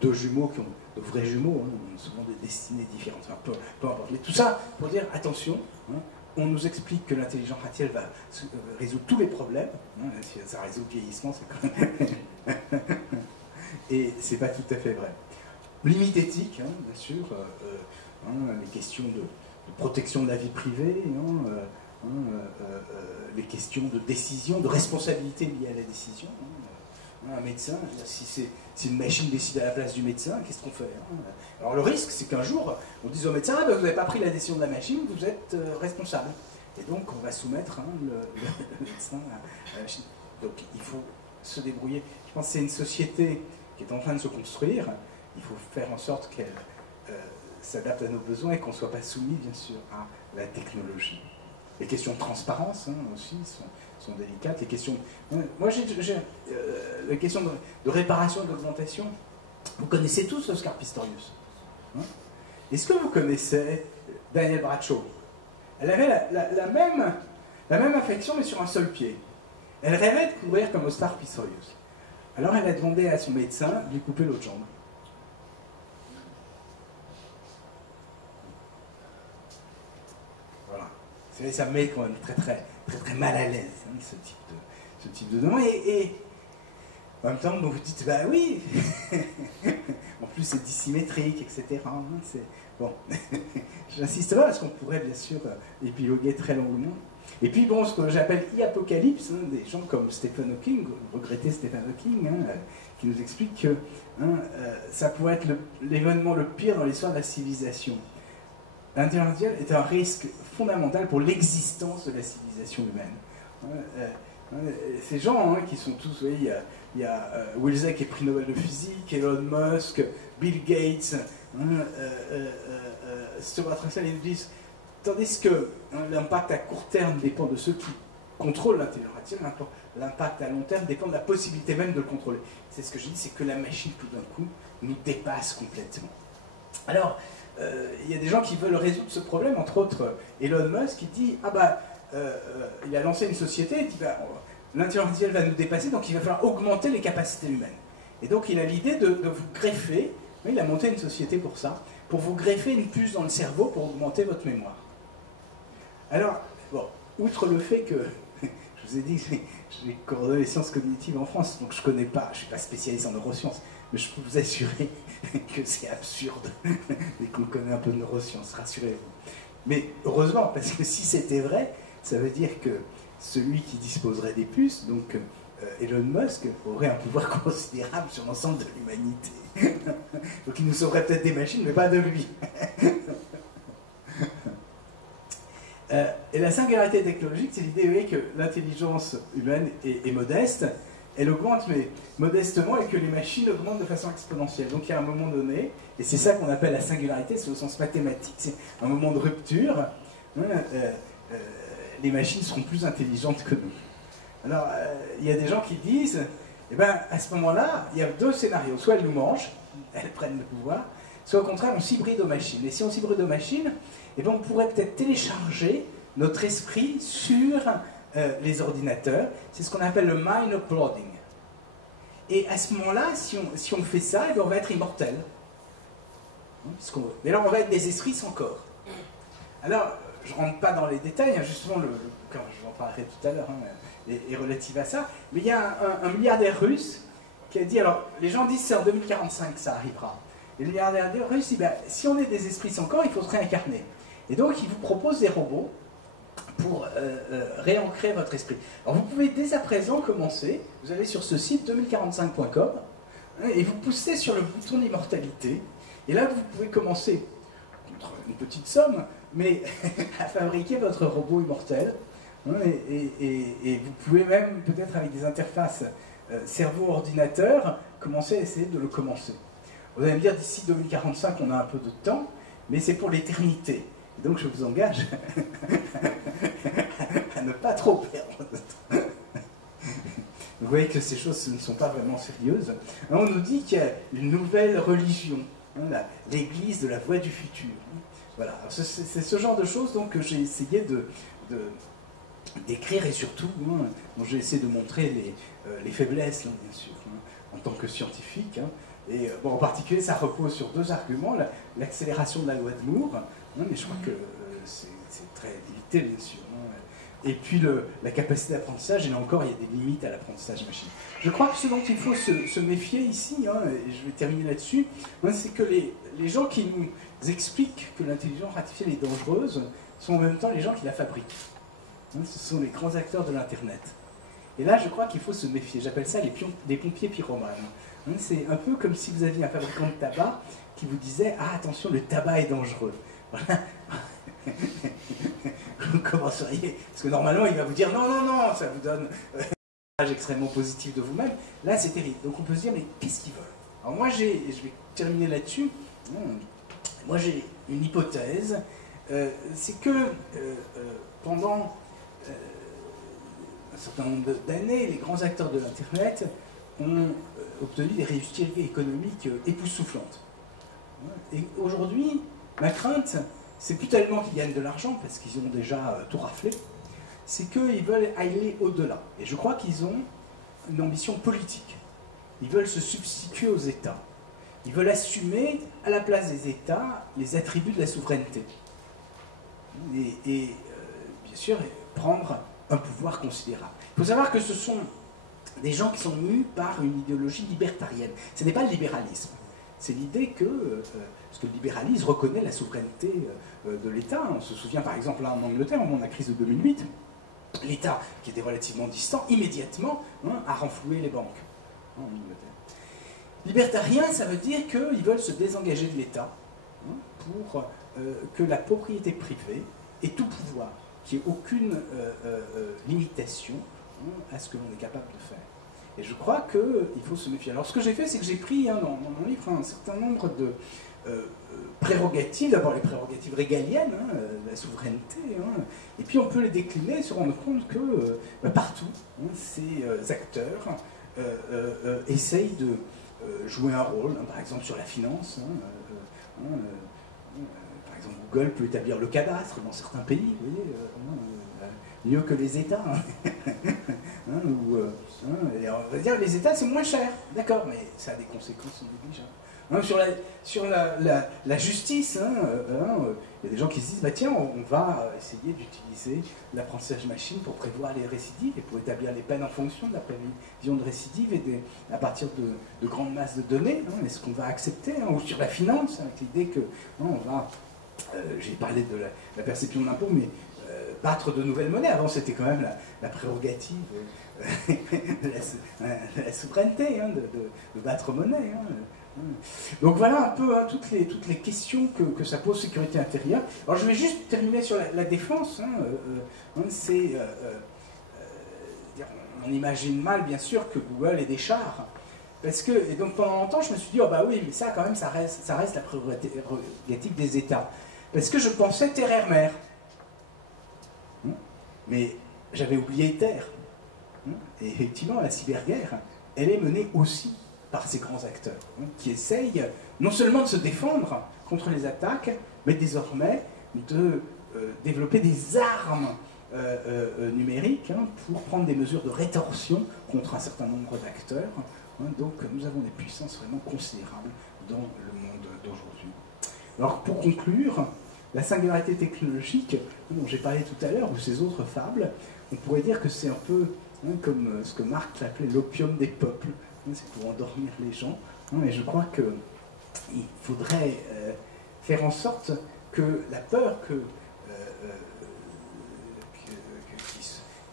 deux jumeaux qui ont de vrais jumeaux ont souvent des destinées différentes. Enfin, peu importe. Mais tout ça pour dire, attention, on nous explique que l'intelligence artificielle va résoudre tous les problèmes. Si ça résout le vieillissement, c'est quand même... Et c'est pas tout à fait vrai. Limite éthique, bien sûr, les questions de protection de la vie privée, les questions de décision, de responsabilité liée à la décision. Un médecin, si une machine décide à la place du médecin, qu'est-ce qu'on fait? Alors le risque, c'est qu'un jour, on dise au médecin, vous n'avez pas pris la décision de la machine, vous êtes responsable. Et donc on va soumettre le médecin à la machine. Donc il faut se débrouiller. Je pense que c'est une société qui est en train de se construire. Il faut faire en sorte qu'elle s'adapte à nos besoins et qu'on ne soit pas soumis, bien sûr, à la technologie. Les questions de transparence aussi sont délicates. Les questions, moi, les questions de réparation et d'augmentation. Vous connaissez tous Oscar Pistorius. Est-ce que vous connaissez Danielle Bradshaw. Elle avait la même affection, mais sur un seul pied. Elle rêvait de courir comme Oscar Pistorius. Alors elle a demandé à son médecin de lui couper l'autre jambe. Voilà. Vous savez, ça me met quand même très mal à l'aise, hein, ce type de demande. Et en même temps, vous vous dites, bah oui, en plus c'est dissymétrique, etc. Hein, bon, j'insiste pas parce qu'on pourrait bien sûr épiloguer très longuement. Et puis bon, ce que j'appelle e-apocalypse, hein, des gens comme Stephen Hawking, regretté Stephen Hawking, hein, qui nous explique que ça pourrait être l'événement le pire dans l'histoire de la civilisation. L'intelligence artificielle est un risque fondamental pour l'existence de la civilisation humaine. Ces gens qui sont tous, vous voyez, il y a Wilczek qui est prix Nobel de physique, Elon Musk, Bill Gates, Stuart Russell, ils nous disent, tandis que l'impact à court terme dépend de ceux qui contrôlent l'intelligence artificielle, l'impact à long terme dépend de la possibilité même de le contrôler. C'est ce que je dis, c'est que la machine, tout d'un coup, nous dépasse complètement. Alors, il y a des gens qui veulent résoudre ce problème, entre autres Elon Musk, qui dit, il a lancé une société, il dit, l'intelligence artificielle va nous dépasser, donc il va falloir augmenter les capacités humaines. Et donc il a l'idée de vous greffer, il a monté une société pour ça, pour vous greffer une puce dans le cerveau pour augmenter votre mémoire. Alors, bon, outre le fait que, je vous ai dit que j'ai coordonné les sciences cognitives en France, donc je ne connais pas, je ne suis pas spécialiste en neurosciences, mais je peux vous assurer que c'est absurde et qu'on connaît un peu de neurosciences, rassurez-vous. Mais heureusement, parce que si c'était vrai, ça veut dire que celui qui disposerait des puces, donc Elon Musk, aurait un pouvoir considérable sur l'ensemble de l'humanité. Donc il nous sauverait peut-être des machines, mais pas de lui. Et la singularité technologique, c'est l'idée que l'intelligence humaine est modeste, elle augmente, mais modestement, et que les machines augmentent de façon exponentielle. Donc il y a un moment donné, et c'est ça qu'on appelle la singularité, c'est au sens mathématique, c'est un moment de rupture, les machines seront plus intelligentes que nous. Alors, il y a des gens qui disent, à ce moment-là, il y a deux scénarios. Soit elles nous mangent, elles prennent le pouvoir, soit au contraire, on s'hybride aux machines. Et si on s'hybride aux machines, on pourrait peut-être télécharger notre esprit sur les ordinateurs. C'est ce qu'on appelle le mind uploading. Et à ce moment-là, si on fait ça, on va être immortel. Mais là, on va être des esprits sans corps. Alors, je ne rentre pas dans les détails, justement, quand je vous en parlerai tout à l'heure, est relative à ça, mais il y a un milliardaire russe qui a dit, alors les gens disent c'est en 2045 que ça arrivera, et le milliardaire russe dit, si on est des esprits sans corps, il faut se réincarner. Et donc il vous propose des robots pour réancrer votre esprit. Alors vous pouvez dès à présent commencer, vous allez sur ce site 2045.com, et vous poussez sur le bouton d'immortalité, et là vous pouvez commencer, contre une petite somme, mais à fabriquer votre robot immortel. Et vous pouvez même, peut-être avec des interfaces cerveau-ordinateur, commencer à essayer de le commencer. Vous allez me dire, d'ici 2045, on a un peu de temps, mais c'est pour l'éternité. Donc je vous engage à ne pas trop perdre de temps. Vous voyez que ces choses ne sont pas vraiment sérieuses. On nous dit qu'il y a une nouvelle religion, l'Église de la voie du futur. Voilà, c'est ce genre de choses donc, que j'ai essayé d'écrire et surtout, dont j'ai essayé de montrer les faiblesses, bien sûr, en tant que scientifique. Et en particulier, ça repose sur deux arguments, l'accélération de la loi de Moore, mais je crois que c'est très limité, bien sûr. Et puis la capacité d'apprentissage, et là encore, il y a des limites à l'apprentissage machine. Je crois que ce dont il faut se méfier ici, et je vais terminer là-dessus, c'est que les gens qui nous expliquent que l'intelligence artificielle est dangereuse sont en même temps les gens qui la fabriquent. Ce sont les grands acteurs de l'Internet. Et là, je crois qu'il faut se méfier. J'appelle ça les pompiers pyromanes. C'est un peu comme si vous aviez un fabricant de tabac qui vous disait « Ah, attention, le tabac est dangereux. » Voilà. Vous commenceriez... Parce que normalement, il va vous dire « Non, non, non, ça vous donne une image extrêmement positive de vous-même. » Là, c'est terrible. Donc on peut se dire « Mais qu'est-ce qu'ils veulent ?» Alors moi, je vais terminer là-dessus. Moi, j'ai une hypothèse. C'est que pendant un certain nombre d'années, les grands acteurs de l'Internet ont obtenu des réussites économiques époustouflantes. Et aujourd'hui, ma crainte, c'est plus tellement qu'ils gagnent de l'argent, parce qu'ils ont déjà tout raflé, c'est qu'ils veulent aller au-delà. Et je crois qu'ils ont une ambition politique. Ils veulent se substituer aux États. Ils veulent assumer, à la place des États, les attributs de la souveraineté. Et bien sûr, prendre un pouvoir considérable. Il faut savoir que ce sont des gens qui sont mus par une idéologie libertarienne. Ce n'est pas le libéralisme. C'est l'idée que, parce que le libéralisme reconnaît la souveraineté de l'État. On se souvient par exemple là, en Angleterre, au moment de la crise de 2008, l'État, qui était relativement distant, immédiatement a renfloué les banques en Angleterre. Libertarien, ça veut dire qu'ils veulent se désengager de l'État pour que la propriété privée ait tout pouvoir, qu'il n'y ait aucune limitation à ce que l'on est capable de faire. Et je crois qu'il faut se méfier. Alors ce que j'ai fait, c'est que j'ai pris dans mon livre un certain nombre de prérogatives, d'abord les prérogatives régaliennes, la souveraineté, et puis on peut les décliner et se rendre compte que partout, ces acteurs essayent de jouer un rôle, par exemple sur la finance. Par exemple, Google peut établir le cadastre dans certains pays, vous voyez, mieux que les États. Et on va dire les États c'est moins cher, d'accord, mais ça a des conséquences négligeables. Sur la justice, il y a des gens qui se disent bah tiens, on va essayer d'utiliser l'apprentissage machine pour prévoir les récidives et pour établir les peines en fonction de la prévision de récidive et à partir de grandes masses de données. Est-ce qu'on va accepter, ou sur la finance, avec l'idée que on va, j'ai parlé de la perception de l'impôt, mais battre de nouvelles monnaies. Avant, c'était quand même la prérogative de la souveraineté, de battre monnaie. Donc voilà un peu toutes les questions que ça pose, sécurité intérieure. Alors je vais juste terminer sur la défense. On imagine mal, bien sûr, que Google ait des chars. Et donc pendant longtemps, je me suis dit, oh bah oui, mais ça, quand même, ça reste la prérogative des États. Parce que je pensais terre-air-mer. Mais j'avais oublié terre. Et effectivement, la cyberguerre, elle est menée aussi par ces grands acteurs, qui essayent non seulement de se défendre contre les attaques, mais désormais de développer des armes numériques pour prendre des mesures de rétorsion contre un certain nombre d'acteurs. Donc nous avons des puissances vraiment considérables dans le monde d'aujourd'hui. Alors pour conclure, la singularité technologique, dont j'ai parlé tout à l'heure, ou ces autres fables, on pourrait dire que c'est un peu comme ce que Marx appelait l'opium des peuples, c'est pour endormir les gens, et je crois qu'il faudrait faire en sorte que la peur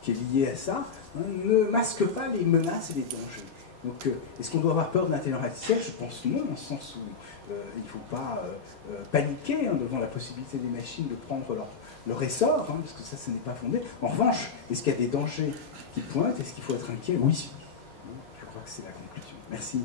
qui est liée à ça ne masque pas les menaces et les dangers. Donc, est-ce qu'on doit avoir peur de l'intelligence artificielle? Je pense non, dans le sens où il ne faut pas paniquer devant la possibilité des machines de prendre leur essor, parce que ça n'est pas fondé. En revanche, est-ce qu'il y a des dangers qui pointent? Est-ce qu'il faut être inquiet? Oui. Je crois que c'est la conclusion. Merci.